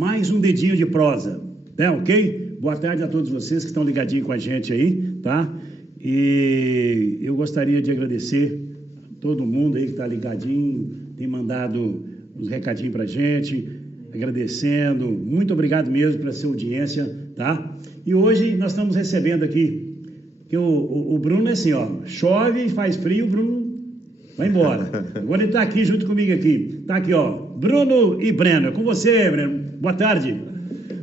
mais um dedinho de prosa, tá ok? Boa tarde a todos vocês que estão ligadinhos com a gente aí, tá? E eu gostaria de agradecer a todo mundo aí que está ligadinho, tem mandado uns recadinhos pra gente, agradecendo, muito obrigado mesmo pela sua audiência, tá? E hoje nós estamos recebendo aqui, que o Bruno é assim, ó, chove, faz frio, o Bruno vai embora. Agora ele está aqui junto comigo aqui, tá aqui, ó, Bruno e Breno, é com você, Breno, boa tarde.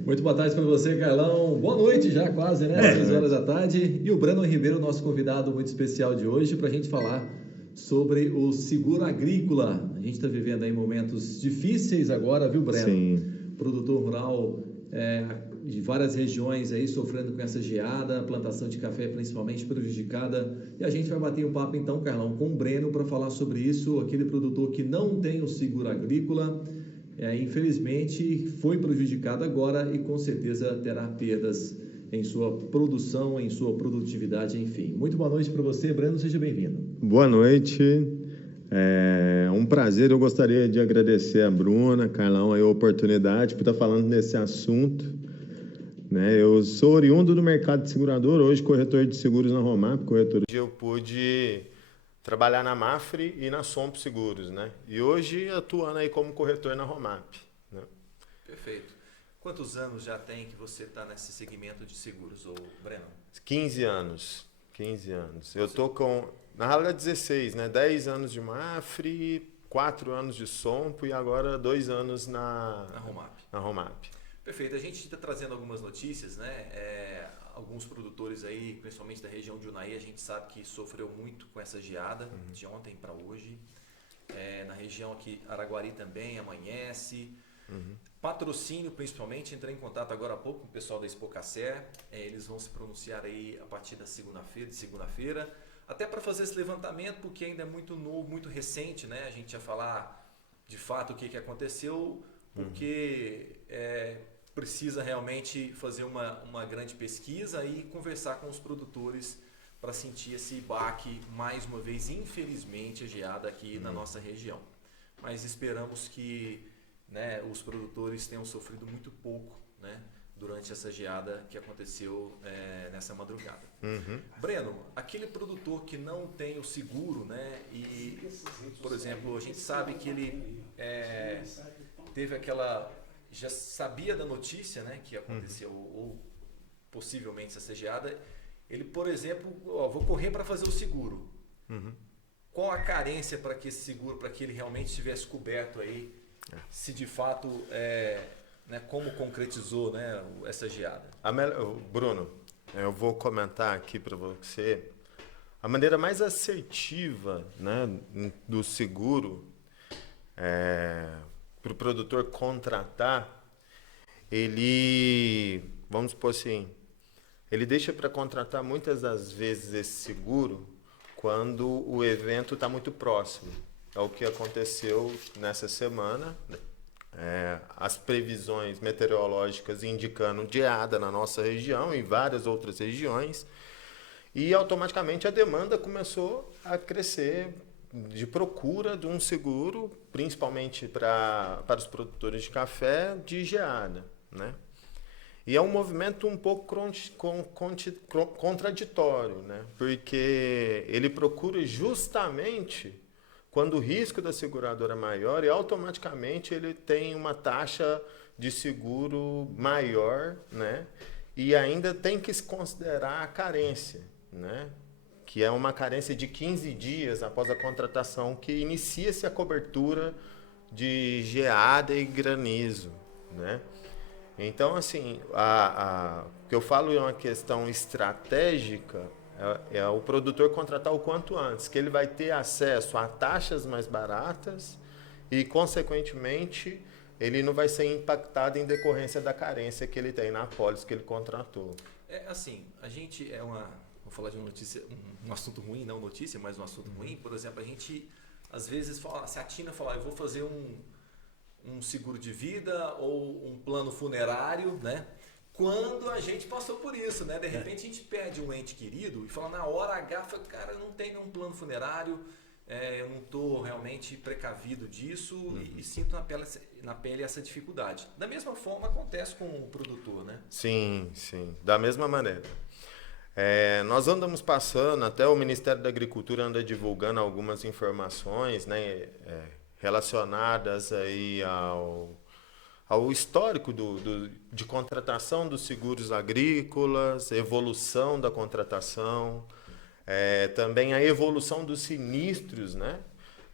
Muito boa tarde para você, Carlão. Boa noite já quase, né? 6 horas da tarde. E o Breno Ribeiro, nosso convidado muito especial de hoje, para a gente falar sobre o seguro agrícola. A gente está vivendo aí momentos difíceis agora, viu, Breno? Sim. Produtor rural de várias regiões aí sofrendo com essa geada, a plantação de café principalmente prejudicada. E a gente vai bater um papo então, Carlão, com o Breno para falar sobre isso, aquele produtor que não tem o seguro agrícola. Infelizmente foi prejudicado agora e com certeza terá perdas em sua produção, em sua produtividade, enfim. Muito boa noite para você, Breno, seja bem-vindo. Boa noite, é um prazer, eu gostaria de agradecer a Bruna, Carlão, a oportunidade por estar falando nesse assunto, né? Eu sou oriundo do mercado de segurador, hoje corretor de seguros na Romap, corretor. Eu pude trabalhar na Mafre e na Sompo Seguros, né? E hoje atuando aí como corretor na Romap, né? Perfeito. Quantos anos já tem que você está nesse segmento de seguros, ô Breno? 15 anos. 15 anos. Eu tô com, na realidade, 16, né? 10 anos de Mafre, 4 anos de Sompo e agora 2 anos na Romap. Na Romap. Perfeito. A gente está trazendo algumas notícias, né? Alguns produtores aí, principalmente da região de Unai, a gente sabe que sofreu muito com essa geada, de ontem para hoje. Na região aqui, Araguari também amanhece. Patrocínio, principalmente, entrei em contato agora há pouco com o pessoal da Expocacé. Eles vão se pronunciar aí a partir da segunda-feira, até para fazer esse levantamento, porque ainda é muito novo, muito recente, né? A gente ia falar de fato o que aconteceu, porque precisa realmente fazer uma grande pesquisa e conversar com os produtores para sentir esse baque, mais uma vez, infelizmente, a geada aqui na nossa região. Mas esperamos que, né, os produtores tenham sofrido muito pouco, né, durante essa geada que aconteceu nessa madrugada. Breno, aquele produtor que não tem o seguro, né, e, por exemplo, a gente sabe que ele teve aquela... já sabia da notícia, né, que aconteceu, ou possivelmente essa geada, ele, por exemplo, vou correr para fazer o seguro. Qual a carência para que esse seguro, para que ele realmente estivesse coberto aí, se de fato, né, como concretizou, né, essa geada? Bruno, eu vou comentar aqui para você a maneira mais assertiva, né, do seguro para o produtor contratar. Ele, vamos supor assim, ele deixa para contratar muitas das vezes esse seguro quando o evento está muito próximo. É o que aconteceu nessa semana. As previsões meteorológicas indicando geada na nossa região e várias outras regiões. E automaticamente a demanda começou a crescer de procura de um seguro, principalmente para os produtores de café, de geada, né? E é um movimento um pouco contraditório, né? Porque ele procura justamente quando o risco da seguradora é maior e automaticamente ele tem uma taxa de seguro maior, né? E ainda tem que se considerar a carência, né? Que é uma carência de 15 dias após a contratação que inicia-se a cobertura de geada e granizo, né? Então, assim, o que eu falo é uma questão estratégica, é o produtor contratar o quanto antes, que ele vai ter acesso a taxas mais baratas e, consequentemente, ele não vai ser impactado em decorrência da carência que ele tem na apólice que ele contratou. Assim, a gente vou falar de uma notícia, um assunto ruim, não notícia, mas um assunto ruim. Por exemplo, a gente, às vezes, se atina a falar, eu vou fazer um seguro de vida ou um plano funerário, né? Quando a gente passou por isso, né? De repente a gente perde um ente querido e fala na hora H, cara, não tem nenhum plano funerário, eu não estou realmente precavido disso e sinto na pele essa dificuldade. Da mesma forma acontece com o produtor, né? Sim, sim, da mesma maneira. Nós andamos passando, até o Ministério da Agricultura anda divulgando algumas informações, né, relacionadas aí ao histórico de contratação dos seguros agrícolas, evolução da contratação, também a evolução dos sinistros, né?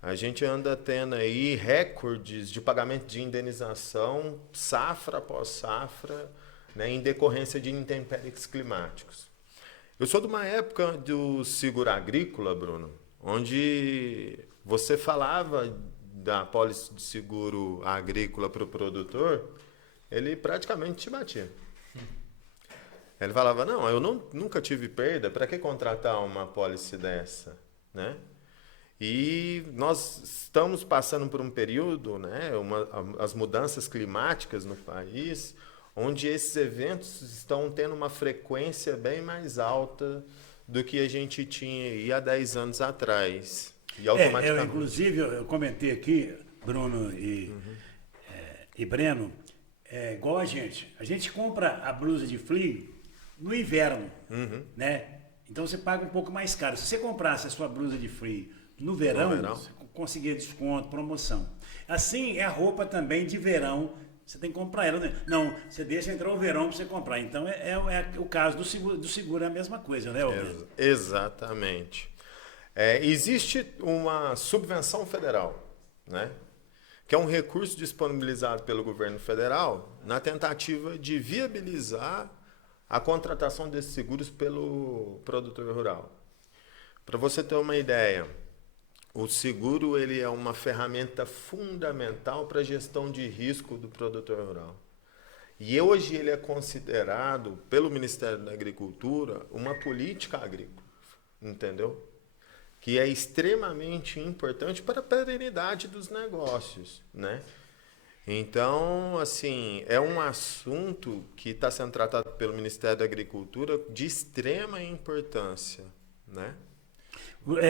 A gente anda tendo aí recordes de pagamento de indenização safra após safra, né, em decorrência de intempéries climáticos. Eu sou de uma época do seguro agrícola, Bruno, onde você falava da apólice de seguro agrícola para o produtor, ele praticamente te batia. Ele falava, não, eu nunca tive perda, para que contratar uma apólice dessa, né? E nós estamos passando por um período, né, as mudanças climáticas no país, onde esses eventos estão tendo uma frequência bem mais alta do que a gente tinha aí há 10 anos atrás. E automaticamente... Inclusive, eu comentei aqui, Bruno e Breno, igual a gente compra a blusa de frio no inverno, né? Então você paga um pouco mais caro. Se você comprasse a sua blusa de frio no verão, você conseguia desconto, promoção. Assim é a roupa também de verão. Você tem que comprar ela, né? Não, você deixa entrar o verão para você comprar. Então, o caso do seguro é a mesma coisa, né, Alberto? Exatamente. Existe uma subvenção federal, né? Que é um recurso disponibilizado pelo governo federal na tentativa de viabilizar a contratação desses seguros pelo produtor rural. Para você ter uma ideia, o seguro ele é uma ferramenta fundamental para a gestão de risco do produtor rural. E hoje ele é considerado, pelo Ministério da Agricultura, uma política agrícola, entendeu? Que é extremamente importante para a perenidade dos negócios, né? Então, assim, é um assunto que está sendo tratado pelo Ministério da Agricultura de extrema importância, né?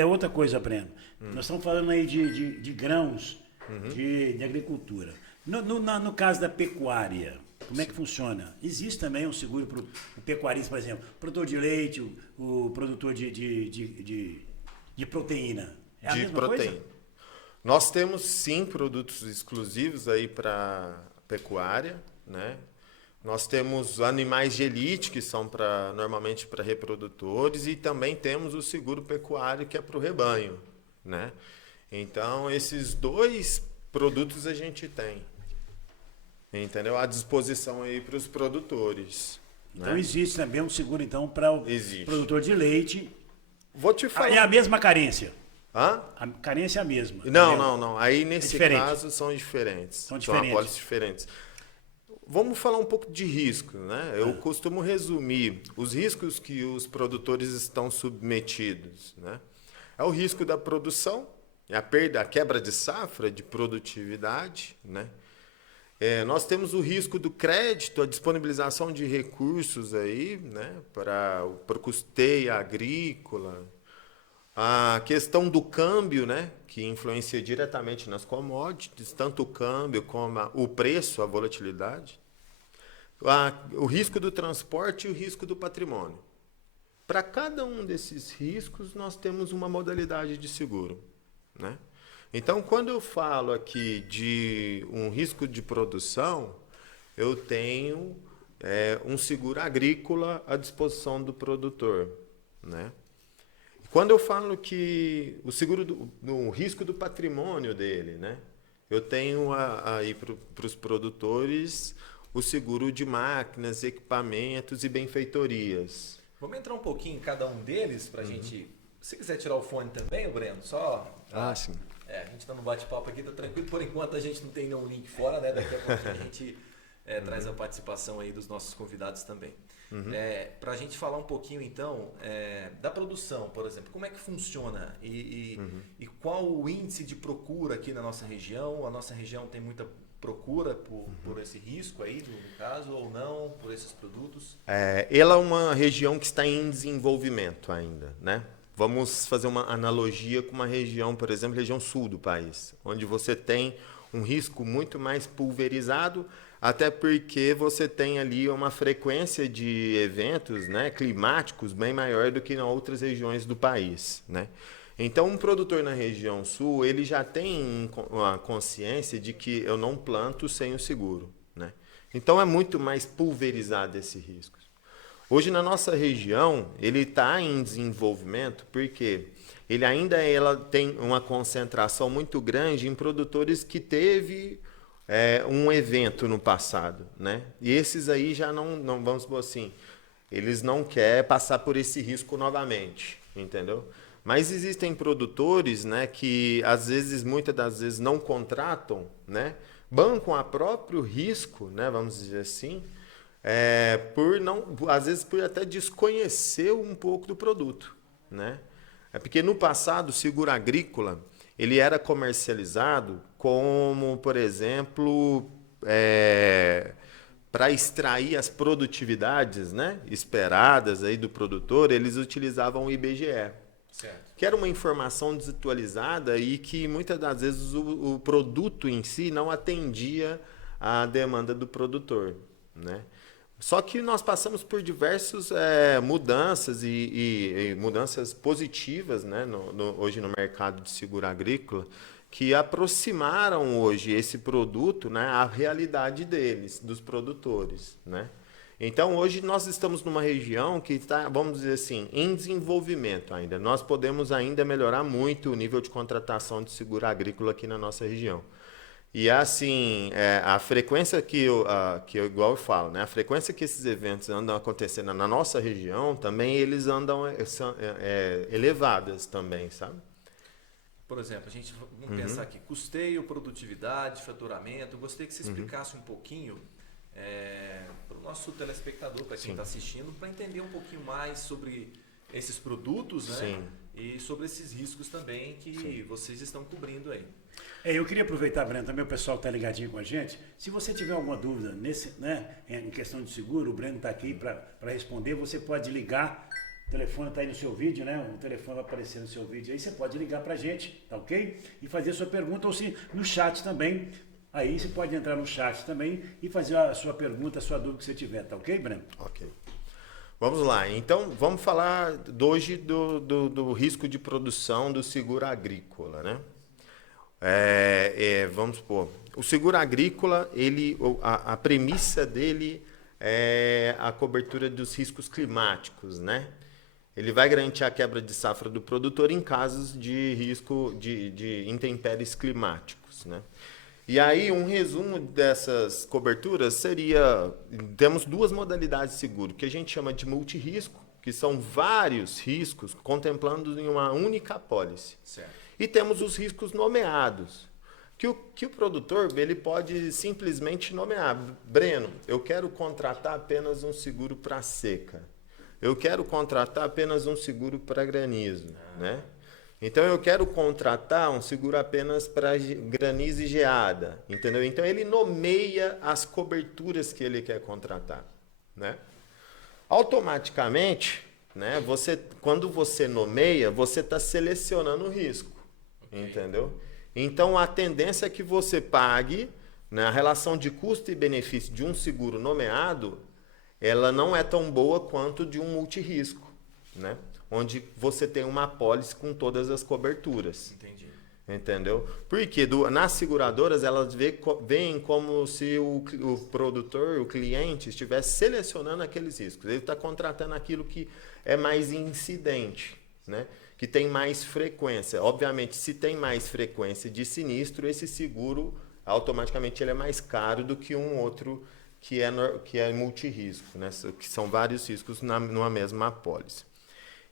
Outra coisa, Breno. Nós estamos falando aí de grãos, de agricultura. No caso da pecuária, como é que funciona? Existe também um seguro para o pecuarista, por exemplo, produtor de leite, o produtor de proteína. É a mesma coisa? Nós temos, sim, produtos exclusivos aí para pecuária, né? Nós temos animais de elite, que são normalmente para reprodutores, e também temos o seguro pecuário, que é para o rebanho, né? Então, esses dois produtos a gente tem, entendeu? À disposição aí para os produtores. Então, né? existe também um seguro, então, para o produtor de leite. Vou te falar. É a mesma carência? Hã? A carência é a mesma? Não. Aí, nesse diferente. caso, são diferentes. São apólices diferentes. Vamos falar um pouco de risco, né? Eu costumo resumir os riscos que os produtores estão submetidos, né? É o risco da produção, a quebra de safra, de produtividade, né? Nós temos o risco do crédito, a disponibilização de recursos aí, né? Para o custeio agrícola, a questão do câmbio, né? Que influencia diretamente nas commodities, tanto o câmbio como o preço, a volatilidade. O risco do transporte e o risco do patrimônio. Para cada um desses riscos, nós temos uma modalidade de seguro, né? Então, quando eu falo aqui de um risco de produção, eu tenho um seguro agrícola à disposição do produtor, né? Quando eu falo que o seguro no risco do patrimônio dele, né? Eu tenho aí para os produtores o seguro de máquinas, equipamentos e benfeitorias. Vamos entrar um pouquinho em cada um deles para a gente... Se quiser tirar o fone também, Breno, só... Sim. A gente está no bate-papo aqui, tá tranquilo. Por enquanto a gente não tem nenhum link fora, né? Daqui a pouco a gente traz a participação aí dos nossos convidados também. Para a gente falar um pouquinho, então, da produção, por exemplo, como é que funciona e qual o índice de procura aqui na nossa região? A nossa região tem muita procura por esse risco aí, no caso, ou não, por esses produtos? Ela é uma região que está em desenvolvimento ainda, né? Vamos fazer uma analogia com uma região, por exemplo, região sul do país, onde você tem um risco muito mais pulverizado, até porque você tem ali uma frequência de eventos, né, climáticos bem maior do que em outras regiões do país, né? Então, um produtor na região sul, ele já tem uma consciência de que eu não planto sem o seguro, né? Então, é muito mais pulverizado esse risco. Hoje, na nossa região, ele está em desenvolvimento porque ela tem uma concentração muito grande em produtores que teve um evento no passado, né? E esses aí já não vamos supor assim, eles não querem passar por esse risco novamente, entendeu? Mas existem produtores, né, que muitas das vezes não contratam, né, bancam a próprio risco, né, vamos dizer assim, às vezes por até desconhecer um pouco do produto, né? É porque no passado o seguro agrícola ele era comercializado como, por exemplo, para extrair as produtividades, né, esperadas aí do produtor, eles utilizavam o IBGE, certo, que era uma informação desatualizada e que muitas das vezes o produto em si não atendia à demanda do produtor, né? Só que nós passamos por diversas mudanças e mudanças positivas, né, hoje no mercado de seguro agrícola, que aproximaram hoje esse produto, né, à realidade deles, dos produtores, né? Então, hoje nós estamos numa região que está, vamos dizer assim, em desenvolvimento ainda. Nós podemos ainda melhorar muito o nível de contratação de seguro agrícola aqui na nossa região. E assim, a frequência igual eu falo, né, a frequência que esses eventos andam acontecendo na nossa região, também eles andam são elevadas também, sabe? Por exemplo, vamos pensar aqui, custeio, produtividade, faturamento. Eu gostaria que você explicasse um pouquinho para o nosso telespectador, para quem está assistindo, para entender um pouquinho mais sobre esses produtos, né? Sim. E sobre esses riscos também que vocês estão cobrindo aí. Eu queria aproveitar, Breno, também o pessoal está ligadinho com a gente. Se você tiver alguma dúvida em questão de seguro, o Breno está aqui para responder. Você pode ligar, o telefone está aí no seu vídeo, né? O telefone vai aparecer no seu vídeo aí. Você pode ligar para a gente, tá ok? E fazer sua pergunta, ou se no chat também. Aí você pode entrar no chat também e fazer a sua pergunta, a sua dúvida que você tiver, tá ok, Breno? Ok. Vamos lá, então vamos falar hoje do risco de produção do seguro agrícola, né? Vamos supor, o seguro agrícola, a premissa dele é a cobertura dos riscos climáticos, né? Ele vai garantir a quebra de safra do produtor em casos de risco de intempéries climáticos, né? E aí, um resumo dessas coberturas temos duas modalidades de seguro, que a gente chama de multirrisco, que são vários riscos contemplando em uma única apólice. Certo. E temos os riscos nomeados, que o produtor ele pode simplesmente nomear. Breno, eu quero contratar apenas um seguro para seca. Eu quero contratar apenas um seguro para granizo, né? Então, eu quero contratar um seguro apenas para granizo e geada, entendeu? Então, ele nomeia as coberturas que ele quer contratar, né? Automaticamente, né, quando você nomeia, você está selecionando o risco, entendeu? Então, a tendência é que você pague, né, a relação de custo e benefício de um seguro nomeado, ela não é tão boa quanto de um multirrisco, né? Onde você tem uma apólice com todas as coberturas. Entendi. Entendeu? Porque nas seguradoras, elas veem como se o produtor, o cliente, estivesse selecionando aqueles riscos. Ele está contratando aquilo que é mais incidente, né? Que tem mais frequência. Obviamente, se tem mais frequência de sinistro, esse seguro, automaticamente, ele é mais caro do que um outro que é multirrisco, né? Que são vários riscos numa mesma apólice.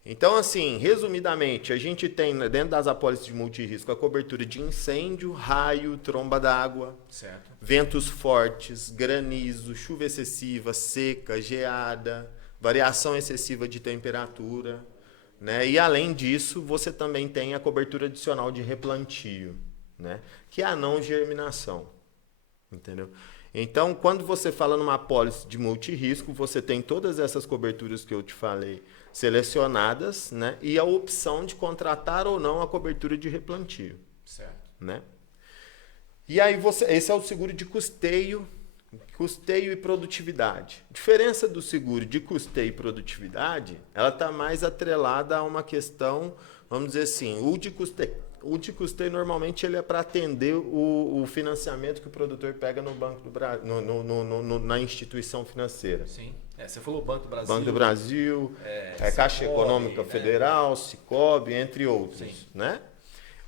Então, assim, resumidamente, a gente tem dentro das apólices de multirrisco a cobertura de incêndio, raio, tromba d'água, ventos fortes, granizo, chuva excessiva, seca, geada, variação excessiva de temperatura, né? E além disso, você também tem a cobertura adicional de replantio, né? Que é a não germinação, entendeu? Então, quando você fala numa apólice de multirrisco, você tem todas essas coberturas que eu te falei selecionadas, né? E a opção de contratar ou não a cobertura de replantio. Certo. Né? E aí esse é o seguro de custeio e produtividade. A diferença do seguro de custeio e produtividade, ela está mais atrelada a uma questão, vamos dizer assim, o de custeio normalmente ele é para atender o financiamento que o produtor pega no Banco do Brasil, na instituição financeira. Sim. Você falou Banco do Brasil. Banco do Brasil, Caixa Sicob, Econômica né? Federal, Sicob, entre outros. Sim. Né?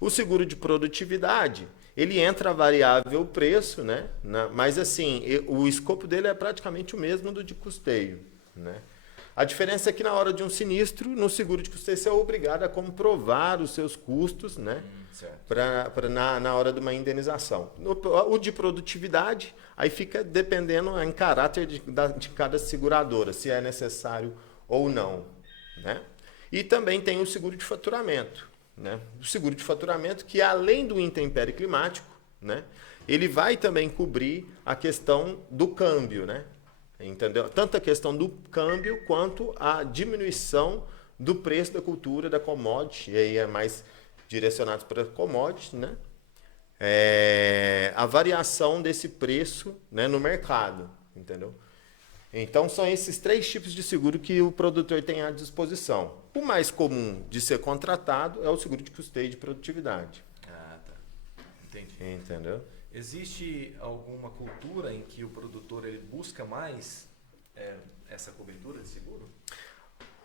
O seguro de produtividade, ele entra a variável preço, né? Mas assim, o escopo dele é praticamente o mesmo do de custeio. Né? A diferença é que na hora de um sinistro, no seguro de custeio, você é obrigado a comprovar os seus custos, né? Na hora de uma indenização. O de produtividade, aí fica dependendo em caráter de cada seguradora, se é necessário ou não. Né? E também tem o seguro de faturamento. Né? O seguro de faturamento que, além do intempérie climático, né, ele vai também cobrir a questão do câmbio. Né? Entendeu? Tanto a questão do câmbio quanto a diminuição do preço da cultura, da commodity, e aí é mais direcionado para commodities, né? A variação desse preço, né, no mercado, entendeu? Então, são esses 3 tipos de seguro que o produtor tem à disposição. O mais comum de ser contratado é o seguro de custeio de produtividade. Ah, tá. Entendi. Entendeu? Existe alguma cultura em que o produtor ele busca mais essa cobertura de seguro?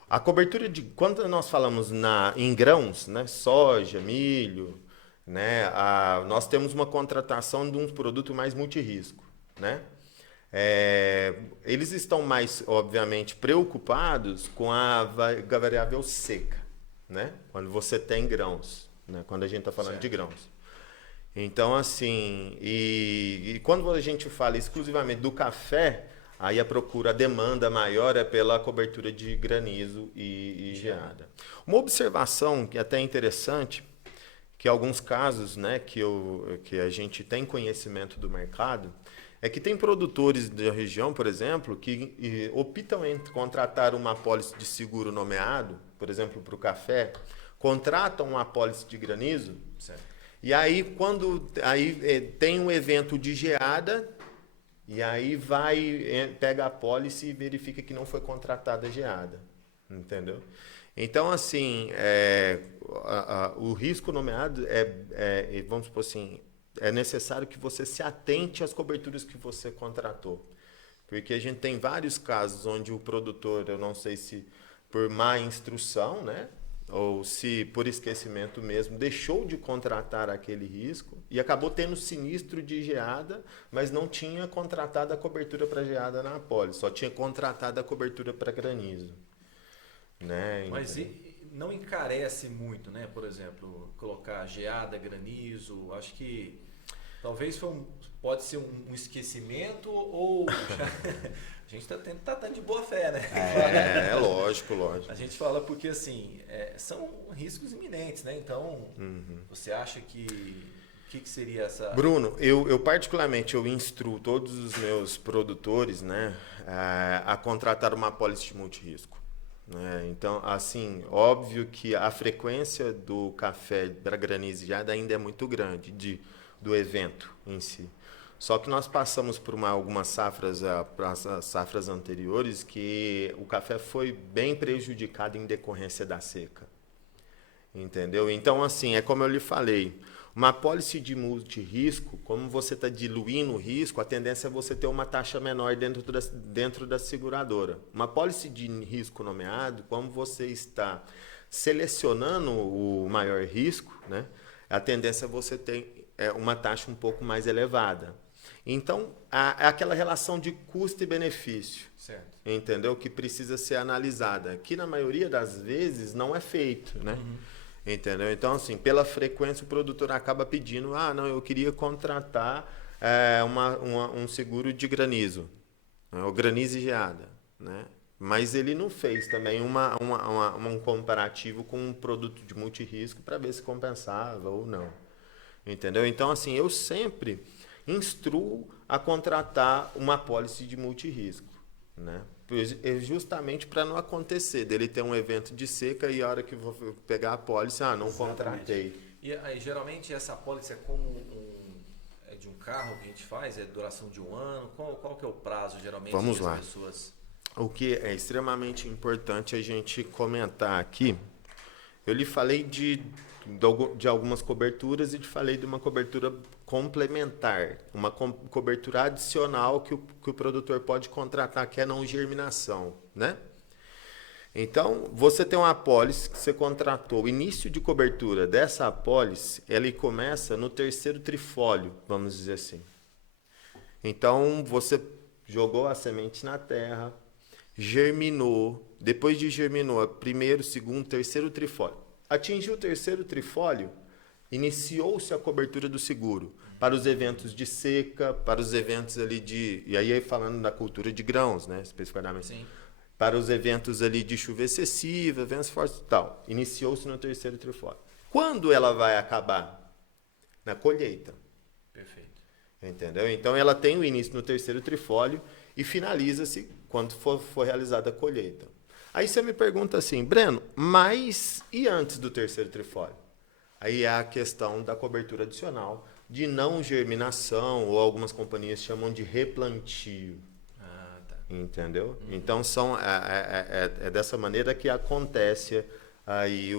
A cobertura de... Quando nós falamos em grãos, né, soja, milho, né, nós temos uma contratação de um produto mais multirrisco, né? Eles estão mais, obviamente, preocupados com a variável seca, né? Quando você tem grãos, né? Quando a gente está falando de grãos. Então, assim, e quando a gente fala exclusivamente do café, aí a demanda maior é pela cobertura de granizo e geada. Uma observação que é até interessante, que alguns casos, né, que a gente tem conhecimento do mercado, é que tem produtores da região, por exemplo, que optam em contratar uma apólice de seguro nomeado, por exemplo, para o café, contratam uma apólice de granizo, certo. E aí tem um evento de geada, e aí pega a apólice e verifica que não foi contratada a geada, entendeu? Então, assim, o risco nomeado vamos supor assim, é necessário que você se atente às coberturas que você contratou. Porque a gente tem vários casos onde o produtor, eu não sei se por má instrução, né, ou se por esquecimento mesmo, deixou de contratar aquele risco e acabou tendo sinistro de geada, mas não tinha contratado a cobertura para geada na apólice, só tinha contratado a cobertura para granizo. Né? Mas não encarece muito, né? Por exemplo, colocar geada, granizo, acho que talvez pode ser um esquecimento ou a gente está tendo de boa fé, né? Lógico. A gente fala porque assim, são riscos iminentes, né? Então, você acha que seria essa... Bruno, eu particularmente eu instruo todos os meus produtores, né, a contratar uma apólice de multirrisco. Então, assim, óbvio que a frequência do café para granizo e geada ainda é muito grande do evento em si. Só que nós passamos por algumas safras anteriores que o café foi bem prejudicado em decorrência da seca. Entendeu? Então, assim, é como eu lhe falei, uma apólice de multirrisco, como você está diluindo o risco, a tendência é você ter uma taxa menor dentro da seguradora. Uma apólice de risco nomeado, como você está selecionando o maior risco, né, a tendência é você ter uma taxa um pouco mais elevada. Então, é aquela relação de custo e benefício, certo, entendeu? Que precisa ser analisada, que na maioria das vezes não é feito, né? Entendeu? Então, assim, pela frequência, o produtor acaba pedindo, não, eu queria contratar um seguro de granizo, né? O granizo e geada, né? Mas ele não fez também um comparativo com um produto de multirrisco para ver se compensava ou não. Entendeu? Então, assim, eu sempre instruo a contratar uma apólice de multirrisco, né? Justamente para não acontecer dele ter um evento de seca e a hora que vou pegar a apólice, não contratei. E aí, geralmente essa apólice é como é de um carro que a gente faz? É duração de 1 ano? Qual que é o prazo, geralmente, Vamos que lá. as pessoas... O que é extremamente importante a gente comentar aqui, eu lhe falei de algumas coberturas e te falei de uma cobertura complementar, uma cobertura adicional que o produtor pode contratar, que é não germinação, né? Então, você tem uma apólice que você contratou. O início de cobertura dessa apólice, ele começa no 3º trifólio, vamos dizer assim. Então, você jogou a semente na terra, germinou, depois de germinou, primeiro, segundo, 3º trifólio. Atingiu o 3º trifólio, iniciou-se a cobertura do seguro para os eventos de seca, para os eventos ali e aí falando da cultura de grãos, né, especificamente. Sim. Para os eventos ali de chuva excessiva, eventos fortes e tal. Iniciou-se no 3º trifólio. Quando ela vai acabar? Na colheita. Perfeito. Entendeu? Então ela tem o início no 3º trifólio e finaliza-se quando for realizada a colheita. Aí você me pergunta assim, Breno, mas e antes do 3º trifólio? Aí é a questão da cobertura adicional, de não germinação, ou algumas companhias chamam de replantio. Tá. Entendeu? Então é dessa maneira que acontece aí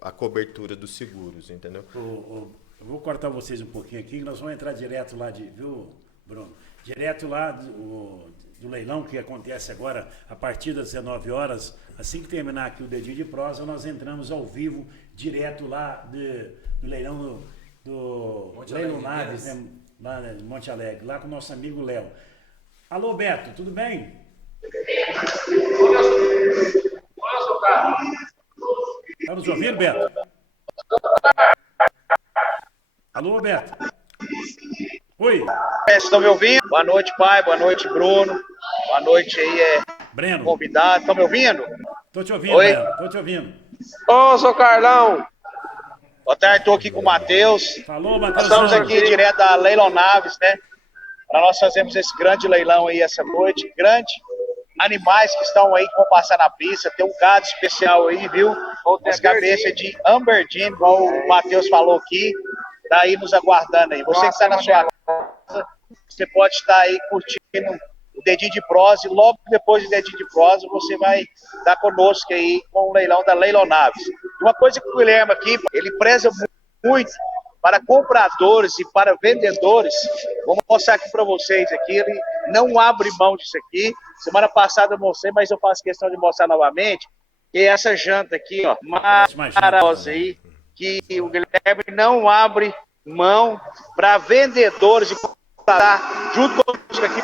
a cobertura dos seguros, entendeu? Eu vou cortar vocês um pouquinho aqui, nós vamos entrar direto lá viu, Bruno? Direto lá do leilão que acontece agora a partir das 19 horas. Assim que terminar aqui o Dedinho de Prosa, nós entramos ao vivo, direto lá do leilão do Leilão Naves, né? Lá em Monte Alegre, lá com o nosso amigo Léo. Alô, Beto, tudo bem? Está nos ouvindo, Beto? Alô, Beto? Oi. Vocês estão me ouvindo? Boa noite, pai. Boa noite, Bruno. Boa noite aí, Breno. Convidado. Estão me ouvindo? Tô te ouvindo, Oi? Breno. Tô te ouvindo. Ô, sou Carlão. Boa tarde, estou aqui com o Matheus. Falou, Nós Matheus. estamos aqui direto da Leilão Naves, né? Para nós fazermos esse grande leilão aí essa noite. Grande. Animais que estão aí, que vão passar na pista. Tem um gado especial aí, viu? As cabeças de Amberdine, igual o Matheus falou aqui. Tá aí nos aguardando aí. Você que está na sua casa, você pode estar aí curtindo o Dedinho de Prosa. E logo depois do Dedinho de Prosa, você vai estar conosco aí com o leilão da Leilão Naves. Uma coisa que o Guilherme aqui, ele preza muito para compradores e para vendedores. Vou mostrar aqui para vocês aqui. Ele não abre mão disso aqui. Semana passada eu mostrei, mas eu faço questão de mostrar novamente. Que é essa janta aqui, ó, maravilhosa aí, que o Guilherme não abre mão para vendedores e comprar junto conosco aqui,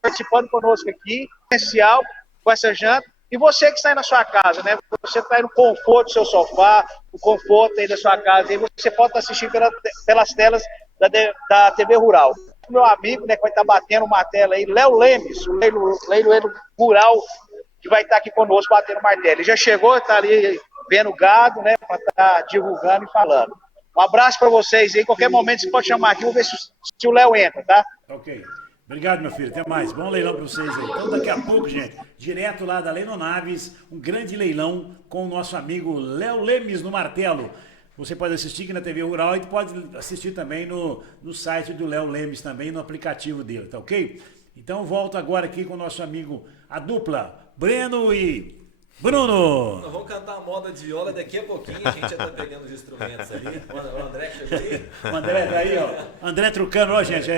participando conosco aqui, especial com essa janta. E você que está aí na sua casa, né? Você está aí no conforto do seu sofá, no conforto aí da sua casa, e você pode estar assistindo pelas telas da TV Rural. Meu amigo, né, que vai estar batendo uma tela aí, Léo Lemes, o leiloeiro rural, que vai estar aqui conosco batendo martelo. Ele já chegou, está ali vendo gado, né, para estar divulgando e falando. Um abraço para vocês aí, qualquer momento você pode chamar aqui, vamos ver se o Léo entra, tá? Ok. Obrigado, meu filho. Até mais. Bom leilão para vocês aí. Então, daqui a pouco, gente, direto lá da Leilão Naves, um grande leilão com o nosso amigo Léo Lemes no martelo. Você pode assistir aqui na TV Rural e pode assistir também no site do Léo Lemes, também no aplicativo dele, tá ok? Então, volto agora aqui com o nosso amigo, a dupla, Breno e Bruno. Nós vamos cantar a moda de viola daqui a pouquinho, a gente já tá pegando os instrumentos ali. O André chegou aí. O André tá aí, ó. André trucando, ó, gente,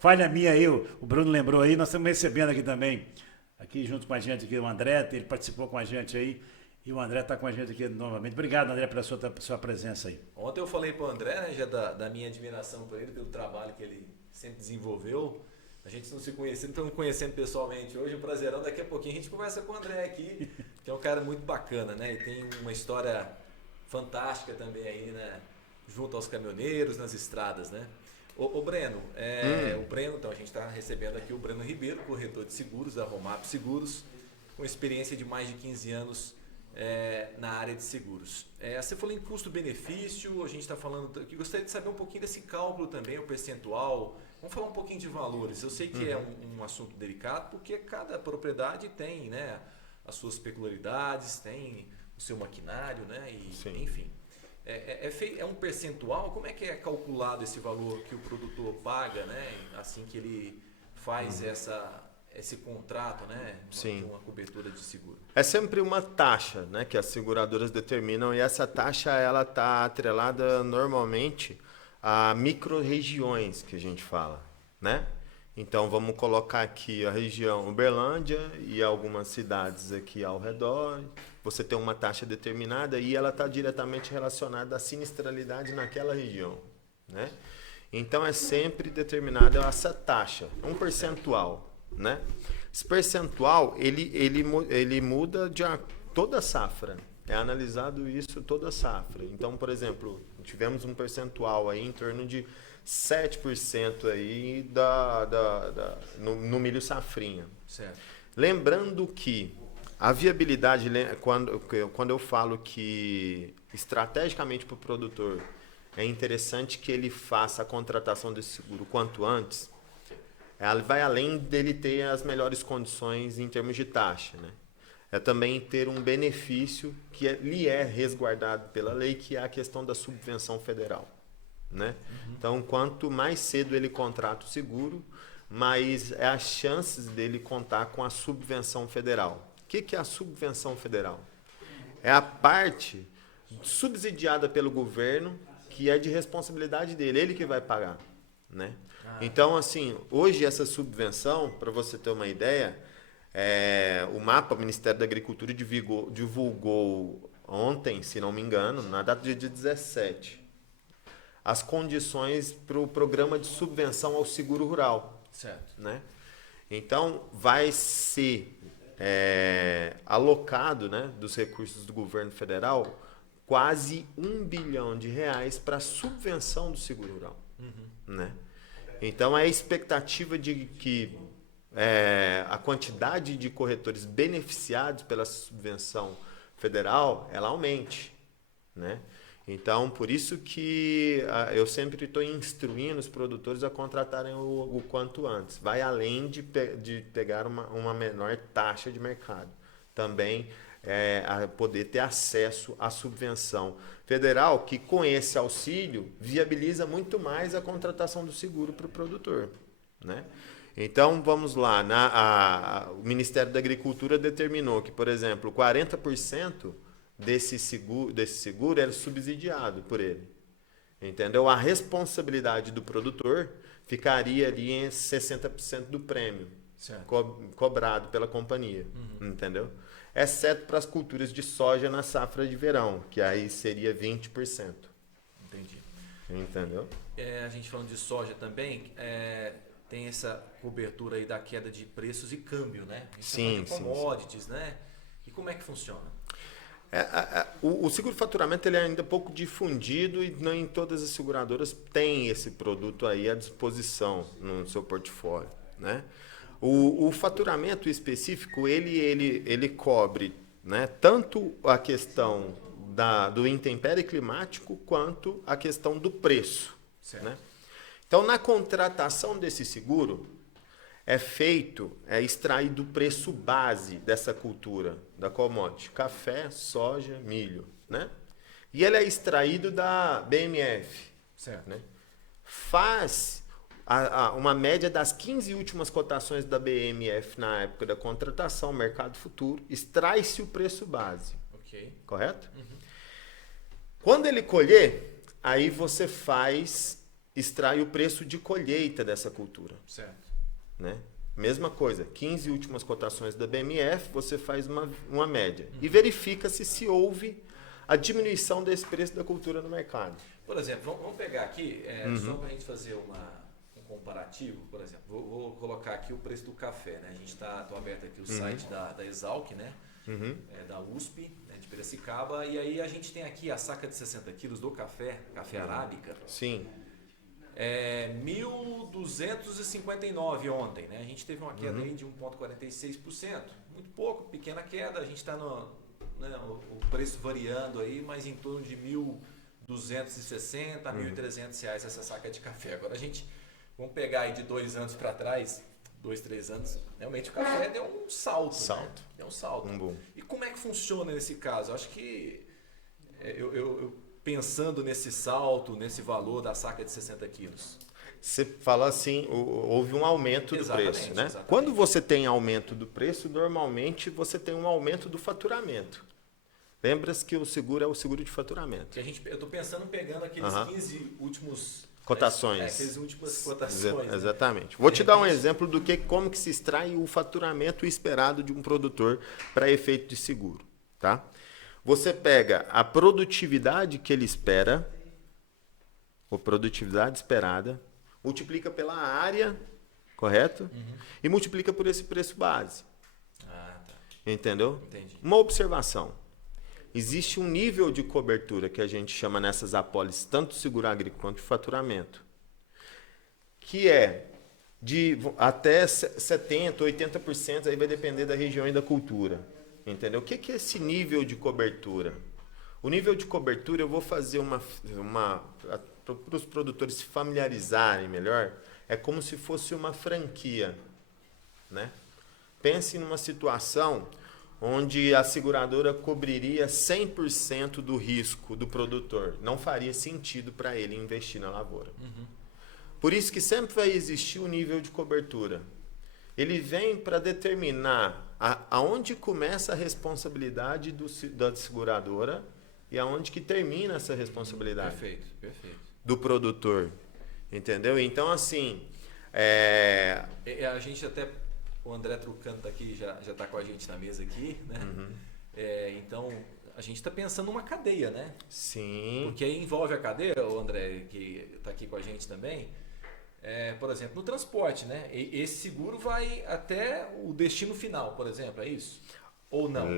falha minha aí, o Bruno lembrou aí, nós estamos recebendo aqui também, aqui junto com a gente aqui, o André, ele participou com a gente aí, e o André está com a gente aqui novamente. Obrigado, André, pela sua presença aí. Ontem eu falei pro André, né, já da minha admiração por ele, pelo trabalho que ele sempre desenvolveu. A gente não se conhecia, não estamos conhecendo pessoalmente hoje, um prazerão. Daqui a pouquinho a gente conversa com o André aqui, que é um cara muito bacana, né? E tem uma história fantástica também aí, né? Junto aos caminhoneiros, nas estradas, né? Ô Breno, o Breno, então a gente está recebendo aqui o Breno Ribeiro, corretor de seguros da Romap Seguros, com experiência de mais de 15 anos na área de seguros. Você falou em custo-benefício, a gente está falando... Eu gostaria de saber um pouquinho desse cálculo também, o percentual. Vamos falar um pouquinho de valores. Eu sei que é um assunto delicado, porque cada propriedade tem, né, as suas peculiaridades, tem o seu maquinário, né, e, enfim. É um percentual? Como é que é calculado esse valor que o produtor paga, né, assim que ele faz esse contrato, né, uma cobertura de seguro? É sempre uma taxa, né, que as seguradoras determinam, e essa taxa ela está atrelada normalmente a micro-regiões, que a gente fala, né? Então vamos colocar aqui a região Uberlândia e algumas cidades aqui ao redor. Você tem uma taxa determinada e ela está diretamente relacionada à sinistralidade naquela região, né? Então é sempre determinada essa taxa, um percentual, né? Esse percentual ele muda de toda a safra. É analisado isso toda a safra. Então, por exemplo, tivemos um percentual aí em torno de 7% aí no milho safrinha. Certo. Lembrando que a viabilidade, quando eu falo que estrategicamente para o produtor é interessante que ele faça a contratação desse seguro quanto antes, ela vai além dele ter as melhores condições em termos de taxa, né? É também ter um benefício que lhe é resguardado pela lei, que é a questão da subvenção federal, né? Então, quanto mais cedo ele contrata o seguro, mais é as chances dele contar com a subvenção federal. O que é a subvenção federal? É a parte subsidiada pelo governo que é de responsabilidade dele, ele que vai pagar, né? Então, assim, hoje essa subvenção, para você ter uma ideia, o mapa, o Ministério da Agricultura divulgou ontem, se não me engano, na data de dia 17, as condições para o programa de subvenção ao seguro rural. Certo. Né? Então, vai ser alocado, né, dos recursos do governo federal quase R$1 bilhão para a subvenção do seguro rural. Né? Então, a expectativa de que a quantidade de corretores beneficiados pela subvenção federal, ela aumente, né? Então, por isso que eu sempre estou instruindo os produtores a contratarem o quanto antes. Vai além de pegar uma menor taxa de mercado. Também a poder ter acesso à subvenção federal, que com esse auxílio viabiliza muito mais a contratação do seguro para o produtor, né? Então, vamos lá, o Ministério da Agricultura determinou que, por exemplo, 40% desse seguro era subsidiado por ele. Entendeu? A responsabilidade do produtor ficaria ali em 60% do prêmio cobrado pela companhia. Entendeu? Exceto para as culturas de soja na safra de verão, que aí seria 20%. Entendi. Entendeu? A gente falando de soja também, tem essa cobertura aí da queda de preços e câmbio, né? Sim, de commodities, né? E como é que funciona? O seguro-faturamento ele é ainda pouco difundido e nem todas as seguradoras têm esse produto aí à disposição no seu portfólio, né? O faturamento específico, ele cobre, né, tanto a questão do intempérie climático quanto a questão do preço. Certo. Né? Então, na contratação desse seguro, é extraído o preço base dessa cultura, da commodity, café, soja, milho, né? E ele é extraído da BMF. Certo. Né? Faz uma média das 15 últimas cotações da BMF na época da contratação, mercado futuro, extrai-se o preço base. Ok. Correto? Quando ele colher, aí você extrai o preço de colheita dessa cultura. Certo. Né? Mesma coisa, 15 últimas cotações da BMF, você faz uma média. E verifica se houve a diminuição desse preço da cultura no mercado. Por exemplo, vamos pegar aqui, só para a gente fazer um comparativo, por exemplo, vou colocar aqui o preço do café, né? A gente tô aberto aqui o site da Exalc, né? Da USP, né, de Piracicaba, e aí a gente tem aqui a saca de 60 quilos do café arábica. Sim. 1.259 ontem, né? A gente teve uma queda aí de 1,46%, muito pouco, pequena queda, a gente está né, o preço variando aí, mas em torno de R$ 1.260 a R$ 1.300 essa saca de café. Agora vamos pegar aí de 2 anos para trás, 2, 3 anos, realmente o café deu um salto. Né? Deu um salto. Boom. E como é que funciona nesse caso? Eu acho que eu pensando nesse salto, nesse valor da saca de 60 quilos. Você fala assim, houve um aumento do preço, né? Exatamente. Quando você tem aumento do preço, normalmente você tem um aumento do faturamento. Lembra-se que o seguro é o seguro de faturamento. Eu estou pensando pegando aqueles 15 últimos... Cotações. Aquelas últimas cotações. Né? Exatamente. Vou te dar um exemplo do como que se extrai o faturamento esperado de um produtor para efeito de seguro, tá? Você pega a produtividade que ele espera, a produtividade esperada, multiplica pela área, correto? E multiplica por esse preço base. Ah, tá. Entendeu? Entendi. Uma observação. Existe um nível de cobertura que a gente chama nessas apólices, tanto seguro agrícola quanto de faturamento, que é de até 70%, 80%, aí vai depender da região e da cultura. Entendeu? O que é esse nível de cobertura? O nível de cobertura, eu vou fazer para os produtores se familiarizarem melhor, é como se fosse uma franquia, né? Pense numa situação onde a seguradora cobriria 100% do risco do produtor. Não faria sentido para ele investir na lavoura. Por isso que sempre vai existir um nível de cobertura. Ele vem para determinar aonde começa a responsabilidade da seguradora e aonde que termina essa responsabilidade. Perfeito. Do produtor. Entendeu? Então, assim... A gente até... O André Trucano está aqui, já está com a gente na mesa aqui, né? Então, a gente está pensando numa cadeia, né? Sim. Porque aí envolve a cadeia, o André, que está aqui com a gente também, por exemplo, no transporte, né? Esse seguro vai até o destino final, por exemplo, é isso? Ou não?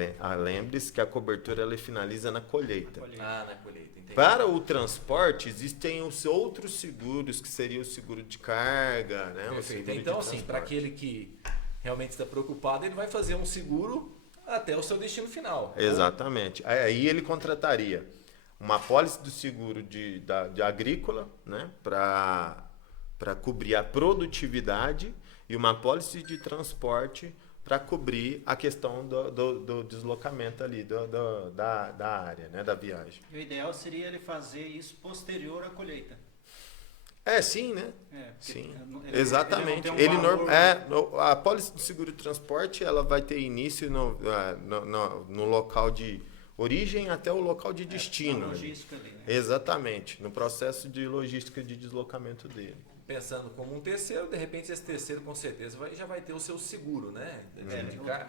Lembre-se que a cobertura ela finaliza na colheita. Na colheita, entendi. Para o transporte, existem os outros seguros, que seria o seguro de carga, né? Perfeito. Então, assim, para aquele que realmente está preocupado, ele vai fazer um seguro até o seu destino final. Exatamente. Aí ele contrataria uma apólice do seguro de agrícola, né? Para cobrir a produtividade e uma apólice de transporte para cobrir a questão do deslocamento ali da área, né, da viagem. E o ideal seria ele fazer isso posterior à colheita. Sim, né? Sim, exatamente. A apólice do seguro de transporte ela vai ter início no local de origem até o local de destino. Na logística ali, né? Exatamente, no processo de logística de deslocamento dele. Pensando como um terceiro, de repente esse terceiro com certeza já vai ter o seu seguro, né?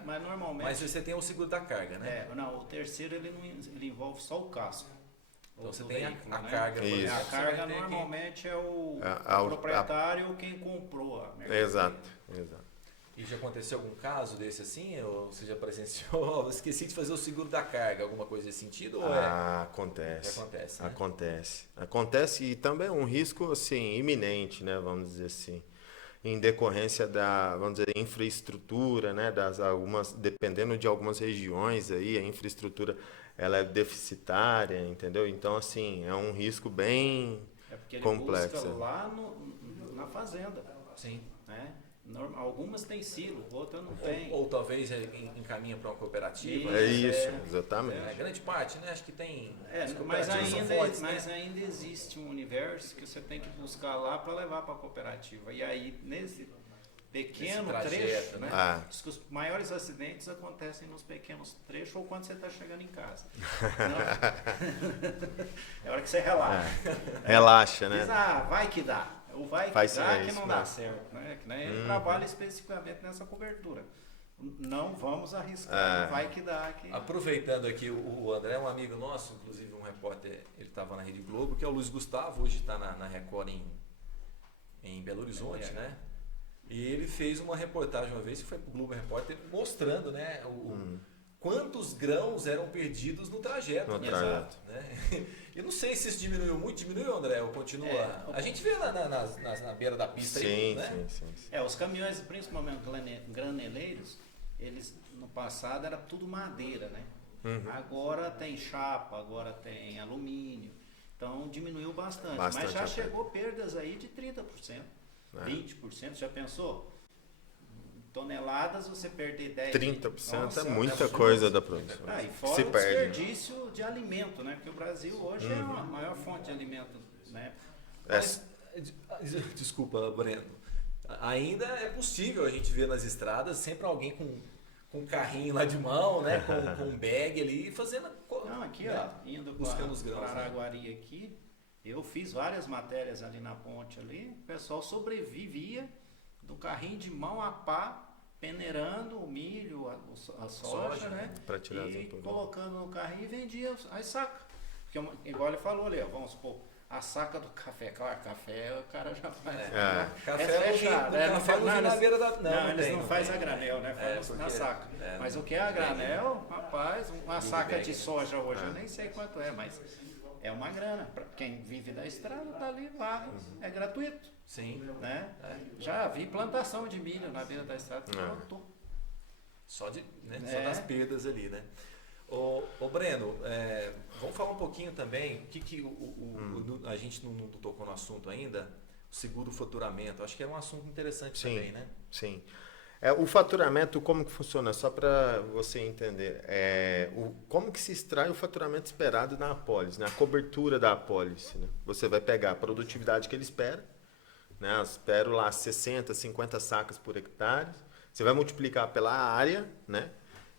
Mas normalmente... Mas você tem o seguro da carga, né? Não, o terceiro ele envolve só o casco. Então você tem veículo, a né? carga. Por exemplo, A você carga vai ter normalmente é o proprietário ou quem comprou a mercadoria. Exato. E já aconteceu algum caso desse assim? Ou você já presenciou? Esqueci de fazer o seguro da carga, alguma coisa nesse sentido? Ou Acontece. Acontece, né? Acontece e também é um risco assim, iminente, né? Vamos dizer assim. Em decorrência da, vamos dizer, infraestrutura, né? Dependendo de algumas regiões aí, a infraestrutura ela é deficitária, entendeu? Então, assim, é um risco bem porque ele complexo. busca lá na fazenda. Sim. Né? Algumas têm silo, outras não têm. Ou talvez encaminha para uma cooperativa. Exatamente. Grande parte, né? Acho que tem. Mas ainda existe um universo que você tem que buscar lá para levar para a cooperativa. E aí, nesse pequeno trecho, né? Os maiores acidentes acontecem nos pequenos trechos ou quando você está chegando em casa. É hora que você relaxa. Relaxa, né? Diz, vai que dá. Ou vai que dá que não dá certo. Né? Ele trabalha especificamente nessa cobertura. Não vamos arriscar, vai que dá. Aproveitando aqui, o André é um amigo nosso, inclusive um repórter, ele estava na Rede Globo, que é o Luiz Gustavo, hoje está na Record em Belo Horizonte, né? E ele fez uma reportagem uma vez, que foi para o Globo Repórter, mostrando, né, quantos grãos eram perdidos no trajeto. Exato. Né? Eu não sei se isso diminuiu muito, André, ou continua? A gente vê lá na beira da pista aí, né? Sim. Os caminhões, principalmente graneleiros, eles no passado era tudo madeira, né? Agora tem chapa, agora tem alumínio. Então diminuiu bastante. Bastante mas já até. chegou perdas aí de 30%, 20%. Já pensou? Toneladas você perder 10%. 30% Nossa, é muita absurdo. coisa da produção. E fora Se o perde. desperdício de alimento, né? Porque o Brasil hoje é a maior fonte de alimento, né? Mas, desculpa, Breno. Ainda é possível a gente ver nas estradas sempre alguém com um carrinho lá de mão, né? Com um bag ali, fazendo... Não, aqui, né? ó, indo Buscando os grãos, para Araguari aqui, eu fiz várias matérias ali na ponte ali, o pessoal sobrevivia do carrinho de mão a pá, peneirando o milho, a soja, né? Pra tirar E as colocando no carrinho e vendia as sacas. Porque, igual ele falou ali, ó, vamos supor, a saca do café, claro, café o cara já faz. Café fechado. Café não na beira da... Não, eles não fazem a granel, né? Faz na saca. Mas o que é a granel, rapaz, uma saca de soja hoje, eu nem sei quanto é, mas é uma grana. Pra quem vive da estrada, tá ali, varre, é gratuito. Sim. Né? Já vi plantação de milho na beira da estrada, plantou. Só das perdas ali, né? Ô Breno, vamos falar um pouquinho também, a gente não tocou no assunto ainda, o seguro faturamento, acho que é um assunto interessante também, né? Sim. O faturamento, como que funciona? Só para você entender, como que se extrai o faturamento esperado na apólice, né? A cobertura da apólice, né? Você vai pegar a produtividade que ele espera, né? Eu espero lá 60, 50 sacas por hectare, você vai multiplicar pela área, né?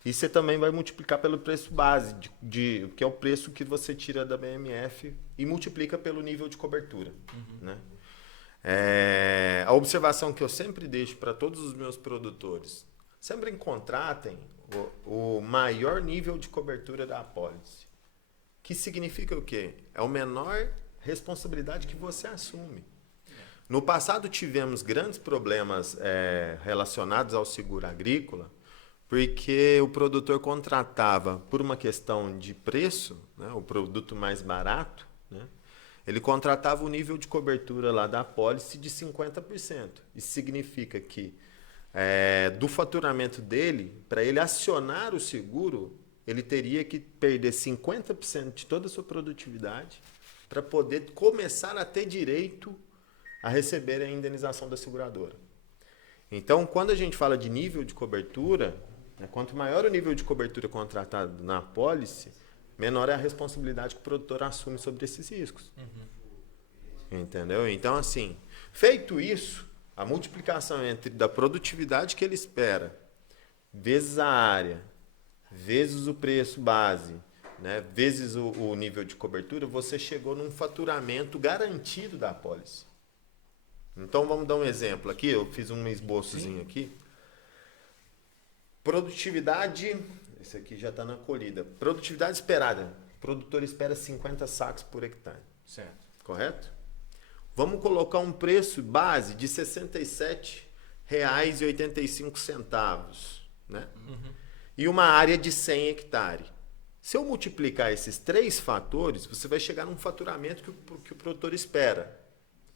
E você também vai multiplicar pelo preço base, que é o preço que você tira da BMF e multiplica pelo nível de cobertura. Né? A observação que eu sempre deixo para todos os meus produtores, sempre contratem o maior nível de cobertura da apólice. Que significa o quê? É a menor responsabilidade que você assume. No passado tivemos grandes problemas relacionados ao seguro agrícola, porque o produtor contratava, por uma questão de preço, né, o produto mais barato, né, ele contratava o nível de cobertura lá da apólice de 50%. Isso significa que do faturamento dele, para ele acionar o seguro, ele teria que perder 50% de toda a sua produtividade para poder começar a ter direito a receber a indenização da seguradora. Então, quando a gente fala de nível de cobertura, quanto maior o nível de cobertura contratado na apólice, menor é a responsabilidade que o produtor assume sobre esses riscos. Entendeu? Então, assim, feito isso, a multiplicação da produtividade que ele espera, vezes a área, vezes o preço base, né, vezes o nível de cobertura, você chegou num faturamento garantido da apólice. Então, vamos dar um exemplo aqui, eu fiz um esboçozinho aqui. Produtividade, esse aqui já está na colhida. Produtividade esperada. O produtor espera 50 sacos por hectare. Certo. Correto? Vamos colocar um preço base de R$ 67,85. Né? E uma área de 100 hectares. Se eu multiplicar esses três fatores, você vai chegar num faturamento que o produtor espera.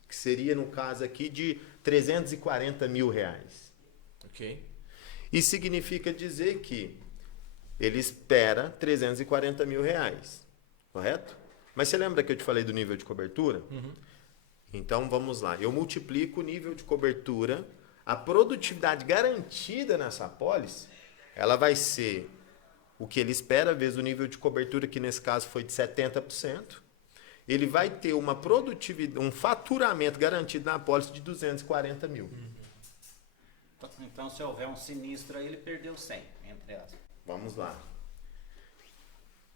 Que seria, no caso aqui, de R$ 340 mil. Ok. Isso significa dizer que ele espera R$ 340 mil, correto? Mas você lembra que eu te falei do nível de cobertura? Então, vamos lá. Eu multiplico o nível de cobertura, a produtividade garantida nessa apólice, ela vai ser o que ele espera, vezes o nível de cobertura, que nesse caso foi de 70%. Ele vai ter uma produtividade, um faturamento garantido na apólice de 240 mil. Então, se houver um sinistro aí, ele perdeu 100, entre aspas. Vamos lá.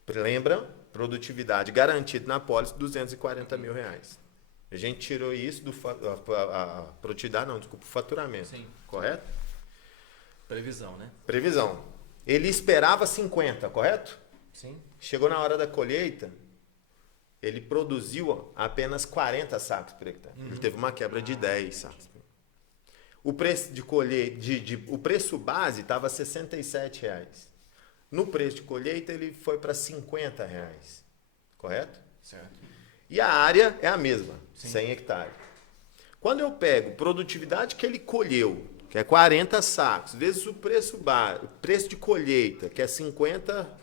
Lembra? Produtividade garantida na apólice, R$ 240 mil. A gente tirou isso a produtividade, não, desculpa, o faturamento. Sim. Correto? Previsão, né? Previsão. Ele esperava 50, correto? Sim. Chegou na hora da colheita, ele produziu apenas 40 sacos por hectare. Ele teve uma quebra de 10 sacos. O preço de o preço base estava R$ 67,00. No preço de colheita, ele foi para R$ 50,00. Correto? Certo. E a área é a mesma, Sim. 100 hectares. Quando eu pego produtividade que ele colheu, que é 40 sacos, vezes o preço base, o preço de colheita, que é 50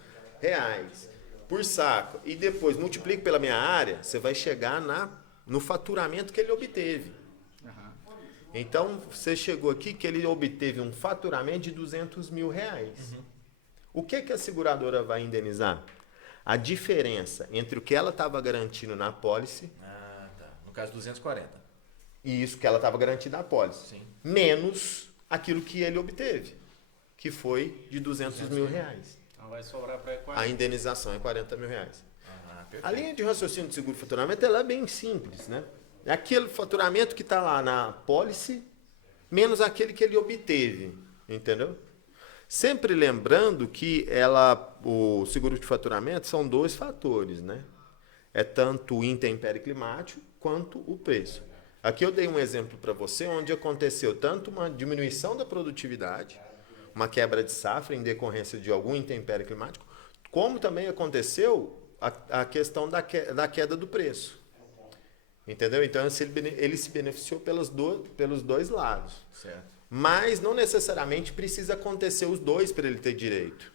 reais por saco e depois multiplica pela minha área, você vai chegar no faturamento que ele obteve. Então, você chegou aqui que ele obteve um faturamento de R$200 mil. O que a seguradora vai indenizar? A diferença entre o que ela estava garantindo na apólice... Tá. No caso, 240. E isso que ela estava garantindo na apólice. Sim. Menos aquilo que ele obteve, que foi de R$200 mil. Então vai sobrar para ele 40. A indenização é R$40 mil. Perfeito. A linha de raciocínio de seguro faturamento ela é bem simples, né? É aquele faturamento que está lá na apólice, menos aquele que ele obteve, entendeu? Sempre lembrando que o seguro de faturamento são 2 fatores, né? É tanto o intempérie climático quanto o preço. Aqui eu dei um exemplo para você onde aconteceu tanto uma diminuição da produtividade, uma quebra de safra em decorrência de algum intempérie climático, como também aconteceu a questão da queda do preço. Entendeu? Então ele se beneficiou pelos dois lados. Certo. Mas não necessariamente precisa acontecer os dois para ele ter direito.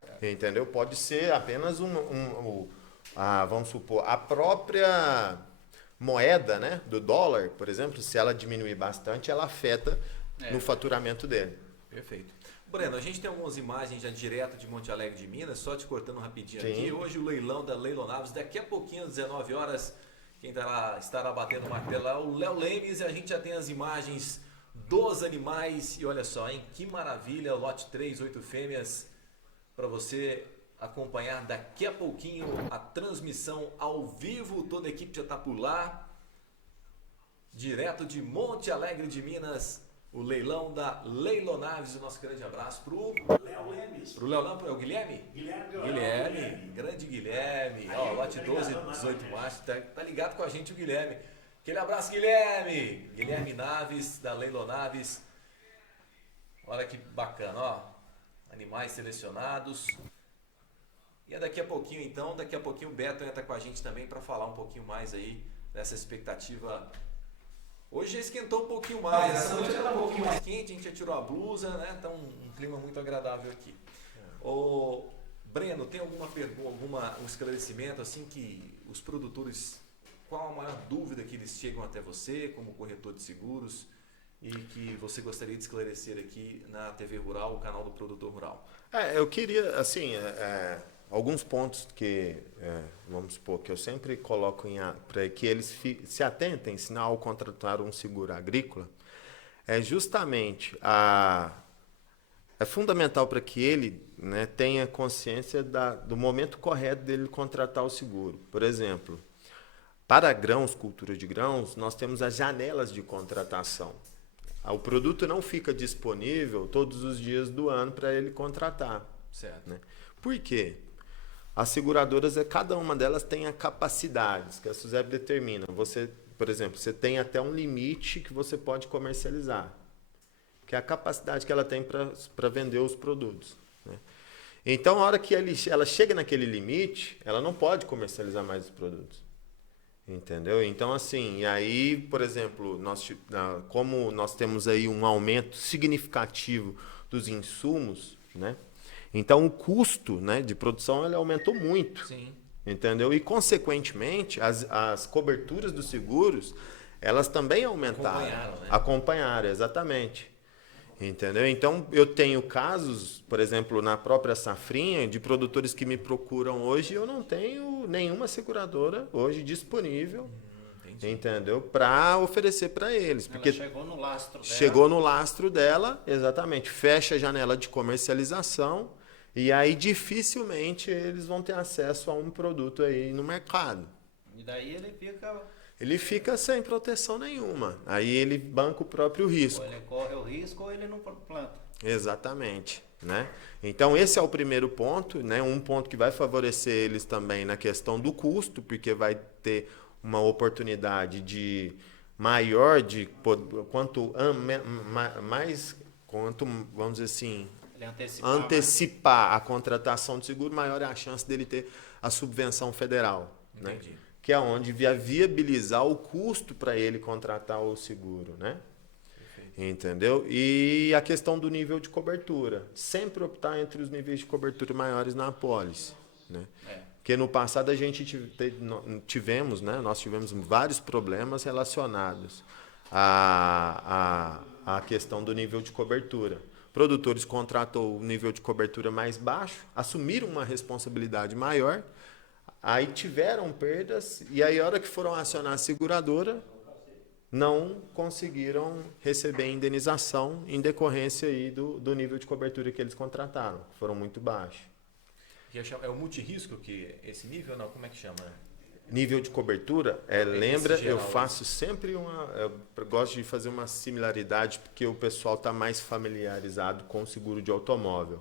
Certo. Entendeu? Pode ser apenas vamos supor, a própria moeda, né, do dólar, por exemplo, se ela diminuir bastante, ela afeta no faturamento dele. Perfeito. Breno, a gente tem algumas imagens já direto de Monte Alegre de Minas, só te cortando rapidinho Sim. aqui. Hoje o leilão da Leilonaves, daqui a pouquinho, às 19 horas, quem estará batendo o martelo é o Léo Lemes, e a gente já tem as imagens dos animais. E olha só, hein? Que maravilha, o lote 3, 8 fêmeas, para você acompanhar daqui a pouquinho a transmissão ao vivo. Toda a equipe já está por lá, direto de Monte Alegre de Minas, o leilão da Leilonaves. O nosso grande abraço pro Léo Lemes. Pro Léo, não, é o Guilherme? Guilherme, grande Guilherme. Ó, lote 12, 18 março, tá ligado com a gente o Guilherme. Aquele abraço, Guilherme. Guilherme Naves, da Leilonaves. Olha que bacana, ó. Animais selecionados. E é daqui a pouquinho, então, o Beto entra com a gente também para falar um pouquinho mais aí dessa expectativa. Hoje já esquentou um pouquinho mais, essa noite está um pouquinho mais quente, a gente já tirou a blusa, né? Tá um clima muito agradável aqui. Ô, Breno, tem alguma pergunta, um esclarecimento assim que os produtores, qual a maior dúvida que eles chegam até você como corretor de seguros e que você gostaria de esclarecer aqui na TV Rural, o canal do Produtor Rural? Eu queria, assim, alguns pontos que, vamos supor, que eu sempre coloco para que eles se atentem, se ao contratar um seguro agrícola, é justamente é fundamental para que ele, né, tenha consciência do momento correto dele contratar o seguro. Por exemplo, para grãos, cultura de grãos, nós temos as janelas de contratação. O produto não fica disponível todos os dias do ano para ele contratar. Certo. Né? Por quê? As seguradoras, cada uma delas tem a capacidades que a SUSEP determina. Você, por exemplo, você tem até um limite que você pode comercializar, que é a capacidade que ela tem para vender os produtos. Né? Então, a hora que ela chega naquele limite, ela não pode comercializar mais os produtos. Entendeu? Então, assim, e aí, por exemplo, como nós temos aí um aumento significativo dos insumos, né? Então, o custo, né, de produção ele aumentou muito. Sim. Entendeu? E, consequentemente, as coberturas dos seguros, elas também aumentaram. Acompanharam, né? Acompanharam, exatamente. Entendeu? Então, eu tenho casos, por exemplo, na própria safrinha, de produtores que me procuram hoje, eu não tenho nenhuma seguradora hoje disponível, entendeu? Para oferecer para eles. Ela porque chegou no lastro dela. Chegou no lastro dela, exatamente. Fecha a janela de comercialização e aí dificilmente eles vão ter acesso a um produto aí no mercado. E daí Ele fica sem proteção nenhuma. Aí ele banca o próprio risco. Ou ele corre o risco ou ele não planta. Exatamente. Né? Então esse é o primeiro ponto, né? Um ponto que vai favorecer eles também na questão do custo, porque vai ter uma oportunidade de maior de quanto vamos dizer assim, antecipar a contratação de seguro, maior é a chance dele ter a subvenção federal, né? Que é onde vai viabilizar o custo para ele contratar o seguro, né? Entendeu? E a questão do nível de cobertura. Sempre optar entre os níveis de cobertura maiores na apólice, né? Porque no passado nós tivemos vários problemas relacionados à questão do nível de cobertura. Produtores contratou o nível de cobertura mais baixo, assumiram uma responsabilidade maior, aí tiveram perdas, e aí a hora que foram acionar a seguradora, não conseguiram receber indenização em decorrência aí do nível de cobertura que eles contrataram, foram muito baixos. É o multirrisco que esse nível, não? Como é que chama? Nível de cobertura, lembra, geral, eu faço sempre eu gosto de fazer uma similaridade, porque o pessoal está mais familiarizado com o seguro de automóvel.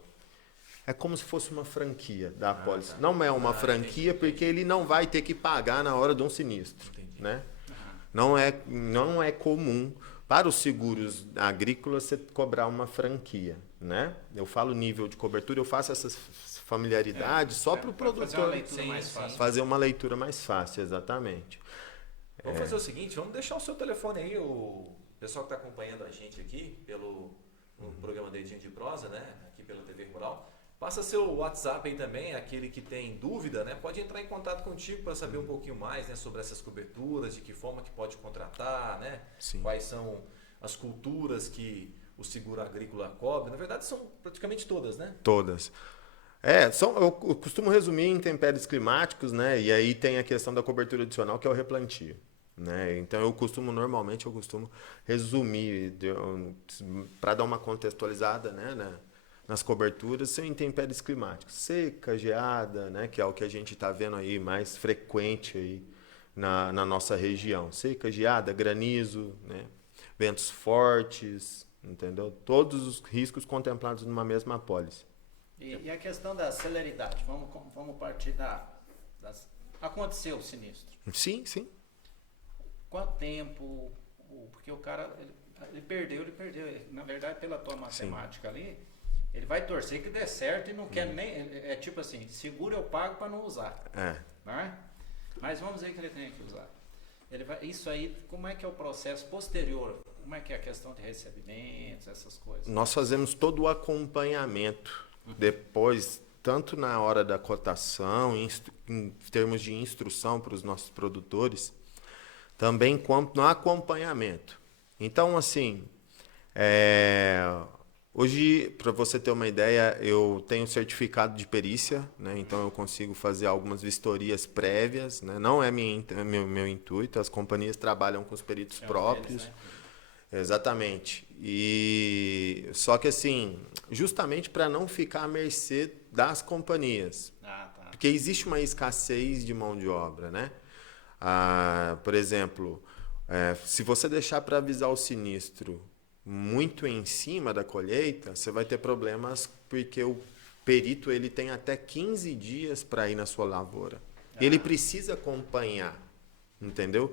É como se fosse uma franquia da apólice. Não é uma franquia, porque ele não vai ter que pagar na hora de um sinistro, né? Não é comum para os seguros agrícolas você cobrar uma franquia, né? Eu falo nível de cobertura, eu faço essas familiaridades só para o produtor fazer uma leitura mais fácil, exatamente. Vamos fazer o seguinte, vamos deixar o seu telefone aí, o pessoal que está acompanhando a gente aqui pelo programa Dedinho de Prosa, né? Aqui pela TV Rural. Passa seu WhatsApp aí também, aquele que tem dúvida, né? Pode entrar em contato contigo para saber um pouquinho mais, né, sobre essas coberturas, de que forma que pode contratar, né? Sim. Quais são as culturas que o seguro agrícola cobre. Na verdade, são praticamente todas, né? Todas. Eu costumo resumir em intempéries climáticos, né? E aí tem a questão da cobertura adicional, que é o replantio, né? Então eu costumo resumir para dar uma contextualizada, né, nas coberturas, são intempéries climáticas, seca, geada, né, que é o que a gente está vendo aí mais frequente aí na nossa região. Seca, geada, granizo, né, ventos fortes, entendeu? Todos os riscos contemplados numa mesma apólice. E a questão da celeridade, vamos partir aconteceu o sinistro. Sim, sim. Quanto tempo? Porque o cara, ele perdeu. Na verdade, pela tua matemática ali, ele vai torcer que dê certo e não quer nem... É tipo assim, seguro eu pago para não usar. Né? Mas vamos dizer que ele tenha que usar. Isso aí, como é que é o processo posterior? Como é que é a questão de recebimentos, essas coisas? Nós fazemos todo o acompanhamento. Depois, tanto na hora da cotação, em termos de instrução para os nossos produtores, também quanto no acompanhamento. Então, assim, hoje, para você ter uma ideia, eu tenho certificado de perícia, né? Então eu consigo fazer algumas vistorias prévias, né? Não é meu intuito, as companhias trabalham com os peritos próprios. Eles, né? Exatamente. E só que assim, justamente para não ficar à mercê das companhias. Porque existe uma escassez de mão de obra, né? Por exemplo, se você deixar para avisar o sinistro muito em cima da colheita, você vai ter problemas, porque o perito ele tem até 15 dias para ir na sua lavoura. Ele precisa acompanhar, entendeu?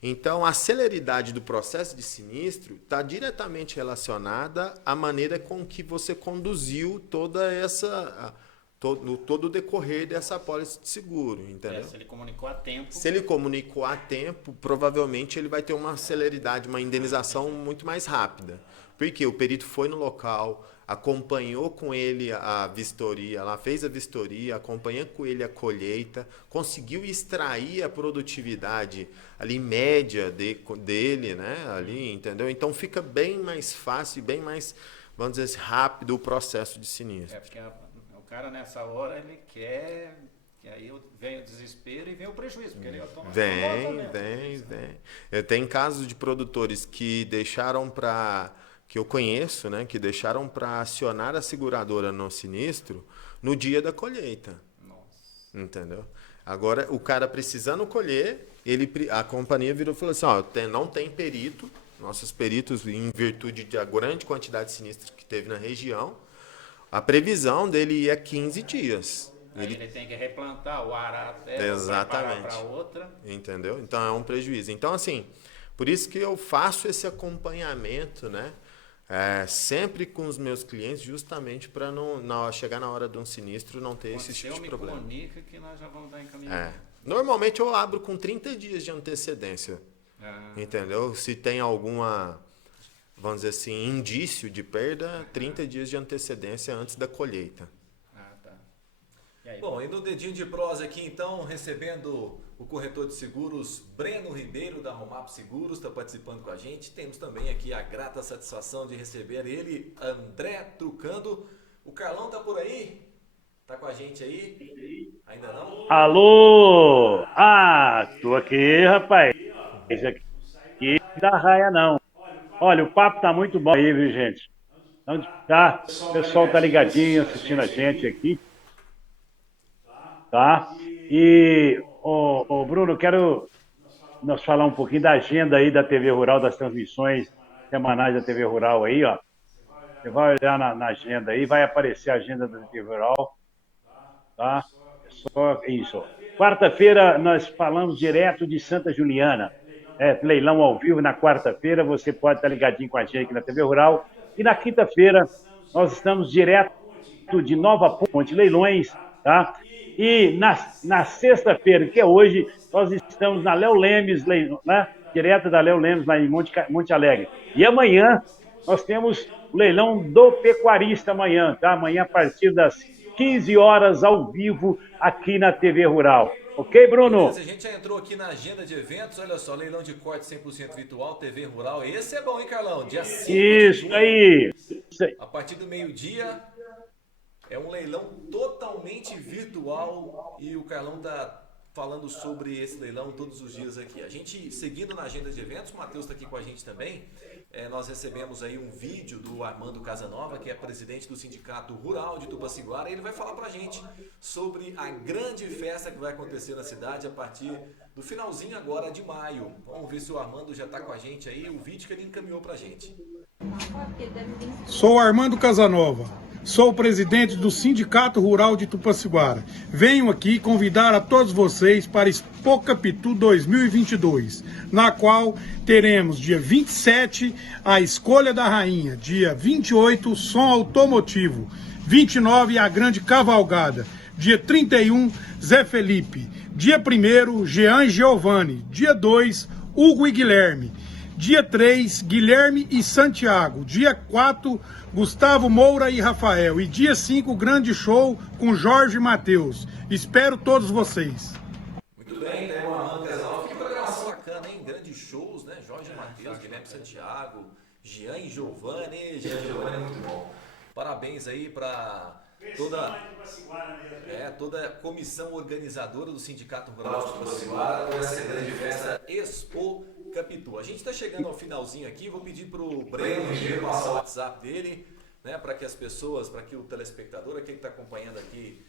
Então, a celeridade do processo de sinistro está diretamente relacionada à maneira com que você conduziu todo o decorrer dessa apólice de seguro, entendeu? Se ele comunicou a tempo. Se ele comunicou a tempo, provavelmente ele vai ter uma celeridade, uma indenização muito mais rápida. Porque o perito foi no local, acompanhou com ele a vistoria, fez a vistoria, acompanhou com ele a colheita, conseguiu extrair a produtividade ali média dele, né? Ali, entendeu? Então fica bem mais fácil, bem mais, vamos dizer assim, rápido o processo de sinistro. Porque o cara nessa hora ele quer, que aí vem o desespero e vem o prejuízo, porque ele vem. Tem casos de produtores que deixaram que eu conheço, né, que deixaram para acionar a seguradora no sinistro no dia da colheita. Nossa. Entendeu? Agora, o cara precisando colher, a companhia virou e falou assim, não tem perito, nossos peritos, em virtude da grande quantidade de sinistros que teve na região, a previsão dele é 15 dias. Ele tem que replantar o arar até para outra. Entendeu? Então, é um prejuízo. Então, assim, por isso que eu faço esse acompanhamento, né? Sempre com os meus clientes, justamente para não chegar na hora de um sinistro não ter esse tipo de problema. Comunica que nós já vamos dar encaminhamento. Normalmente eu abro com 30 dias de antecedência. Entendeu? Se tem alguma vamos dizer assim, indício de perda, 30 dias de antecedência antes da colheita. Tá. E aí, Bom, e no Dedinho de Prosa aqui, então, recebendo o corretor de seguros Breno Ribeiro, da Romap Seguros, está participando com a gente. Temos também aqui a grata satisfação de receber ele, André Trucando. O Carlão tá por aí? Tá com a gente aí? Ainda não? Alô! Tô aqui, rapaz. Esse aqui não dá raia, não. Olha, o papo tá muito bom aí, viu, gente? Onde tá? O pessoal tá ligadinho, assistindo a gente aqui. Tá? E, Bruno, quero nós falar um pouquinho da agenda aí da TV Rural, das transmissões semanais da TV Rural aí, ó. Você vai olhar na agenda aí, vai aparecer a agenda da TV Rural, tá? É só isso. Quarta-feira nós falamos direto de Santa Juliana. Leilão ao vivo na quarta-feira, você pode estar ligadinho com a gente aqui na TV Rural. E na quinta-feira nós estamos direto de Nova Ponte Leilões, tá? E na sexta-feira, que é hoje, nós estamos na Léo Lemes, né? Direto da Léo Lemes, lá em Monte Alegre. E amanhã nós temos o leilão do pecuarista amanhã, tá? Amanhã a partir das 15 horas ao vivo aqui na TV Rural. Ok, Bruno? Beleza, a gente já entrou aqui na agenda de eventos, olha só, leilão de corte 100% virtual, TV Rural. Esse é bom, hein, Carlão? Dia 5 de junho, aí. A partir do meio-dia, é um leilão totalmente virtual e o Carlão tá falando sobre esse leilão todos os dias aqui. A gente, seguindo na agenda de eventos, o Matheus está aqui com a gente também. Nós recebemos aí um vídeo do Armando Casanova, que é presidente do Sindicato Rural de Tupaciguara, e ele vai falar pra gente sobre a grande festa que vai acontecer na cidade a partir do finalzinho agora de maio. Vamos ver se o Armando já está com a gente aí, o vídeo que ele encaminhou pra gente. Sou Armando Casanova, sou o presidente do Sindicato Rural de Tupaciguara. Venho aqui convidar a todos vocês para Expo Capitu 2022, na qual teremos dia 27 a Escolha da Rainha, dia 28 som automotivo, 29 a Grande Cavalgada, dia 31 Zé Felipe, dia 1º Jean e Giovanni, dia 2 Hugo e Guilherme, dia 3 Guilherme e Santiago, dia 4 Gustavo Moura e Rafael, e dia 5 grande show com Jorge e Matheus. Espero todos vocês. Muito bem, né, o Armando Casanova, que programação bacana, hein? Grandes shows, né? Jorge e Matheus, Guilherme e Santiago, Jean e Giovanni. Jean e Giovanni é muito bom. Parabéns aí para toda a comissão organizadora do Sindicato Rural de Tupaciguara com essa grande festa Expo Capitu. A gente está chegando ao finalzinho aqui, vou pedir para o Breno Ribeiro passar o WhatsApp dele, né, para que as pessoas, para que o telespectador, aquele que está acompanhando aqui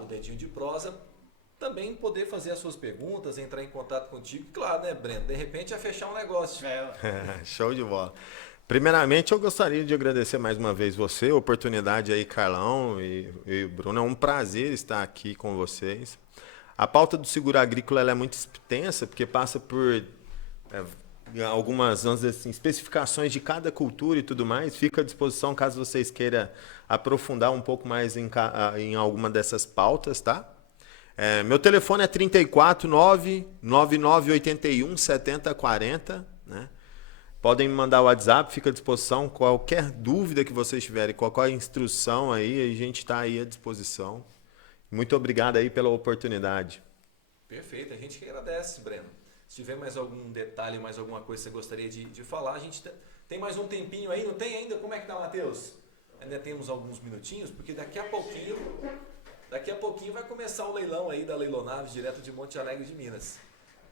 o Dedinho de Prosa, também poder fazer as suas perguntas, entrar em contato contigo. Claro, né, Breno? De repente é fechar um negócio. Show de bola. Primeiramente, eu gostaria de agradecer mais uma vez você, a oportunidade aí, Carlão e Bruno. É um prazer estar aqui com vocês. A pauta do seguro agrícola ela é muito extensa, porque passa por algumas, vamos dizer assim, especificações de cada cultura e tudo mais. Fica à disposição caso vocês queiram aprofundar um pouco mais em alguma dessas pautas, tá? Meu telefone é 349-9981-7040, né? Podem me mandar o WhatsApp, fica à disposição. Qualquer dúvida que vocês tiverem, qualquer instrução aí, a gente está aí à disposição. Muito obrigado aí pela oportunidade. Perfeito, a gente que agradece, Breno. Se tiver mais algum detalhe, mais alguma coisa que você gostaria de falar, a gente tem mais um tempinho aí, não tem ainda? Como é que tá, Matheus? Ainda temos alguns minutinhos, porque daqui a pouquinho vai começar o leilão aí da Leilonaves, direto de Monte Alegre de Minas.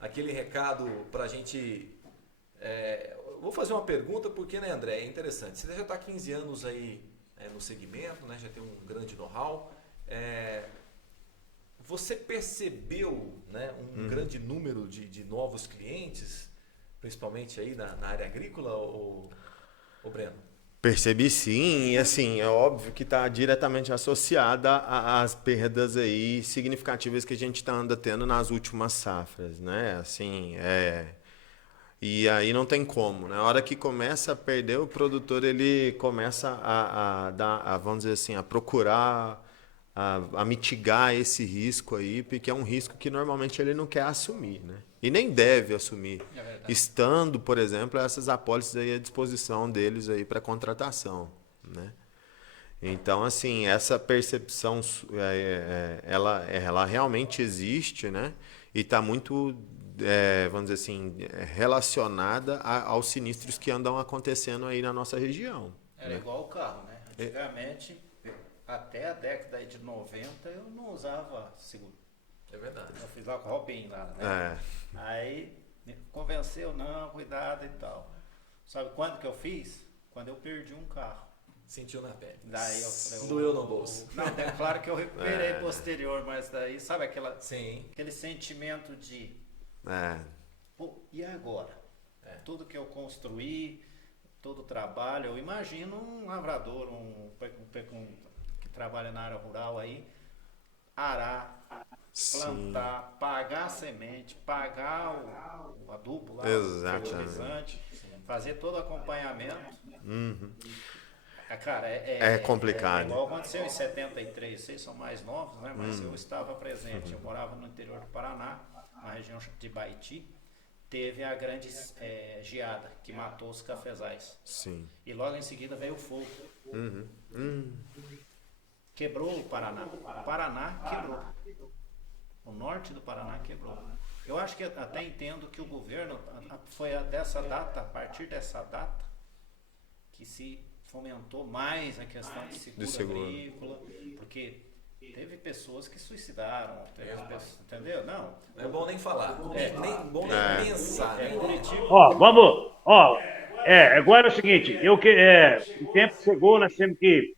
Aquele recado pra gente... vou fazer uma pergunta, porque, né, André, é interessante. Você já está há 15 anos aí no segmento, né, já tem um grande know-how. Você percebeu, né, um grande número de novos clientes, principalmente aí na área agrícola, ou Breno? Percebi sim, e assim, é óbvio que está diretamente associada às perdas aí significativas que a gente anda tendo nas últimas safras, né? Assim, e aí não tem como, né? Na hora que começa a perder, o produtor ele começa vamos dizer assim, a procurar a mitigar esse risco aí, porque é um risco que normalmente ele não quer assumir, né? E nem deve assumir, estando, por exemplo, essas apólices aí à disposição deles aí para contratação, né? Então, assim, essa percepção, ela realmente existe, né? E está muito, vamos dizer assim, relacionada aos sinistros que andam acontecendo aí na nossa região. Era igual o carro, né? Antigamente, até a década de 90, eu não usava seguro. É verdade. Eu fiz lá com o Robin lá, né? Aí me convenceu, não, cuidado e tal. Sabe quando que eu fiz? Quando eu perdi um carro. Sentiu na pele. Daí eu falei, doeu no bolso. Não, é claro que eu recuperei posterior, mas daí, sabe Sim. aquele sentimento de pô, e agora? Tudo que eu construí, todo o trabalho, eu imagino um lavrador, que trabalha na área rural aí, arar, plantar, pagar a semente, pagar o adubo lá, o fertilizante, fazer todo o acompanhamento. Cara, é complicado. É igual aconteceu em 73, vocês são mais novos, né? Mas eu estava presente, eu morava no interior do Paraná, na região de Baiti, teve a grande geada que matou os cafezais. Sim. E logo em seguida veio o fogo. Quebrou o Paraná. O Paraná quebrou. O norte do Paraná quebrou. Eu acho que até entendo que o governo foi dessa data, a partir dessa data, que se fomentou mais a questão de seguro agrícola, porque teve pessoas que suicidaram, entendeu? Não é bom nem falar, nem bom nem pensar. Agora é o seguinte, o tempo chegou, nós temos que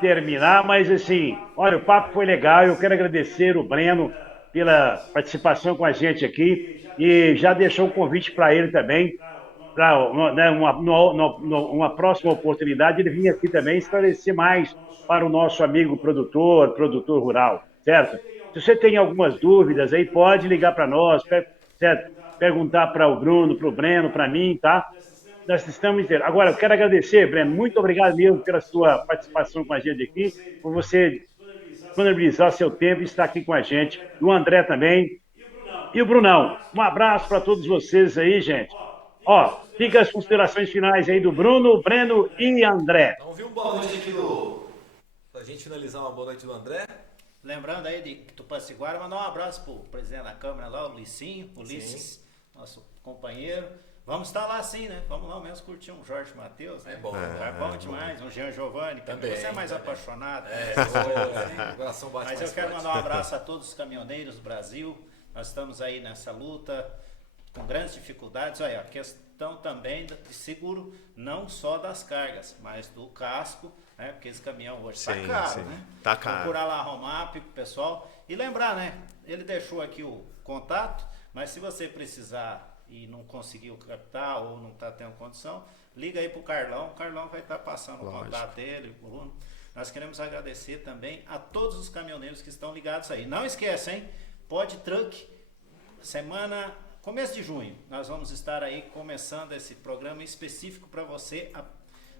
terminar, mas assim, olha, o papo foi legal, eu quero agradecer o Breno pela participação com a gente aqui e já deixou um convite para ele também, para uma próxima oportunidade ele vir aqui também esclarecer mais para o nosso amigo produtor rural, certo? Se você tem algumas dúvidas aí, pode ligar para nós, certo? Perguntar para o Bruno, para o Breno, para mim, tá? Nós estamos inteiro. Agora, eu quero agradecer, Breno, muito obrigado mesmo pela sua participação com a gente aqui, por você disponibilizar seu tempo e estar aqui com a gente. E o André também. E o Brunão. Um abraço para todos vocês aí, gente. Fica as considerações finais aí do Bruno, Breno e André. Vamos ver boa noite aqui pra gente finalizar, uma boa noite do André. Lembrando aí de Tupaciguara, mandar um abraço pro presidente da Câmara lá, o Licinho, Ulisses, nosso companheiro. Vamos estar lá sim, né? Vamos lá mesmo curtir um Jorge Mateus, né? É bom. É bom demais, um Jean Giovanni, também. Você é mais apaixonado. O coração bate. Mas eu quero mandar um abraço a todos os caminhoneiros do Brasil. Nós estamos aí nessa luta com grandes dificuldades. Olha, a questão também de seguro, não só das cargas, mas do casco, né? Porque esse caminhão hoje está caro, né? Tá caro. Procurar lá arrumar pro pessoal. E lembrar, né? Ele deixou aqui o contato, mas se você precisar e não conseguiu captar ou não está tendo condição, liga aí pro Carlão. O Carlão vai estar passando o contato dele, o Bruno. Nós queremos agradecer também a todos os caminhoneiros que estão ligados aí. Não esqueça, hein? Pod Truck, começo de junho, nós vamos estar aí começando esse programa específico para você.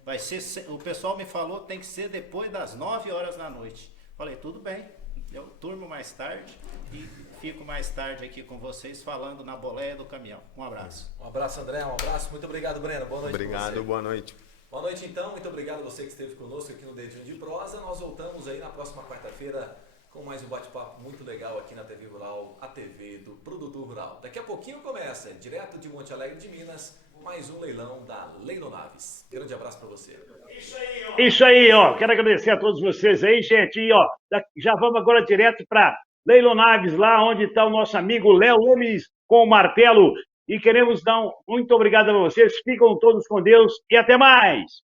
Vai ser, o pessoal me falou, tem que ser depois das 9 horas da noite. Falei, tudo bem, eu turmo mais tarde e fico mais tarde aqui com vocês falando na boleia do caminhão. Um abraço. Um abraço, André, um abraço. Muito obrigado, Breno. Boa noite. Obrigado, boa noite. Boa noite, então. Muito obrigado a você que esteve conosco aqui no Dedinho de Prosa. Nós voltamos aí na próxima quarta-feira com mais um bate-papo muito legal aqui na TV Rural, a TV do Produtor Rural. Daqui a pouquinho começa, direto de Monte Alegre de Minas, mais um leilão da Leilão Naves. Grande abraço para você. Isso aí, quero agradecer a todos vocês aí, gente, e já vamos agora direto para Leilão Naves, lá onde está o nosso amigo Léo Gomes com o martelo, e queremos dar muito obrigado a vocês, ficam todos com Deus e até mais!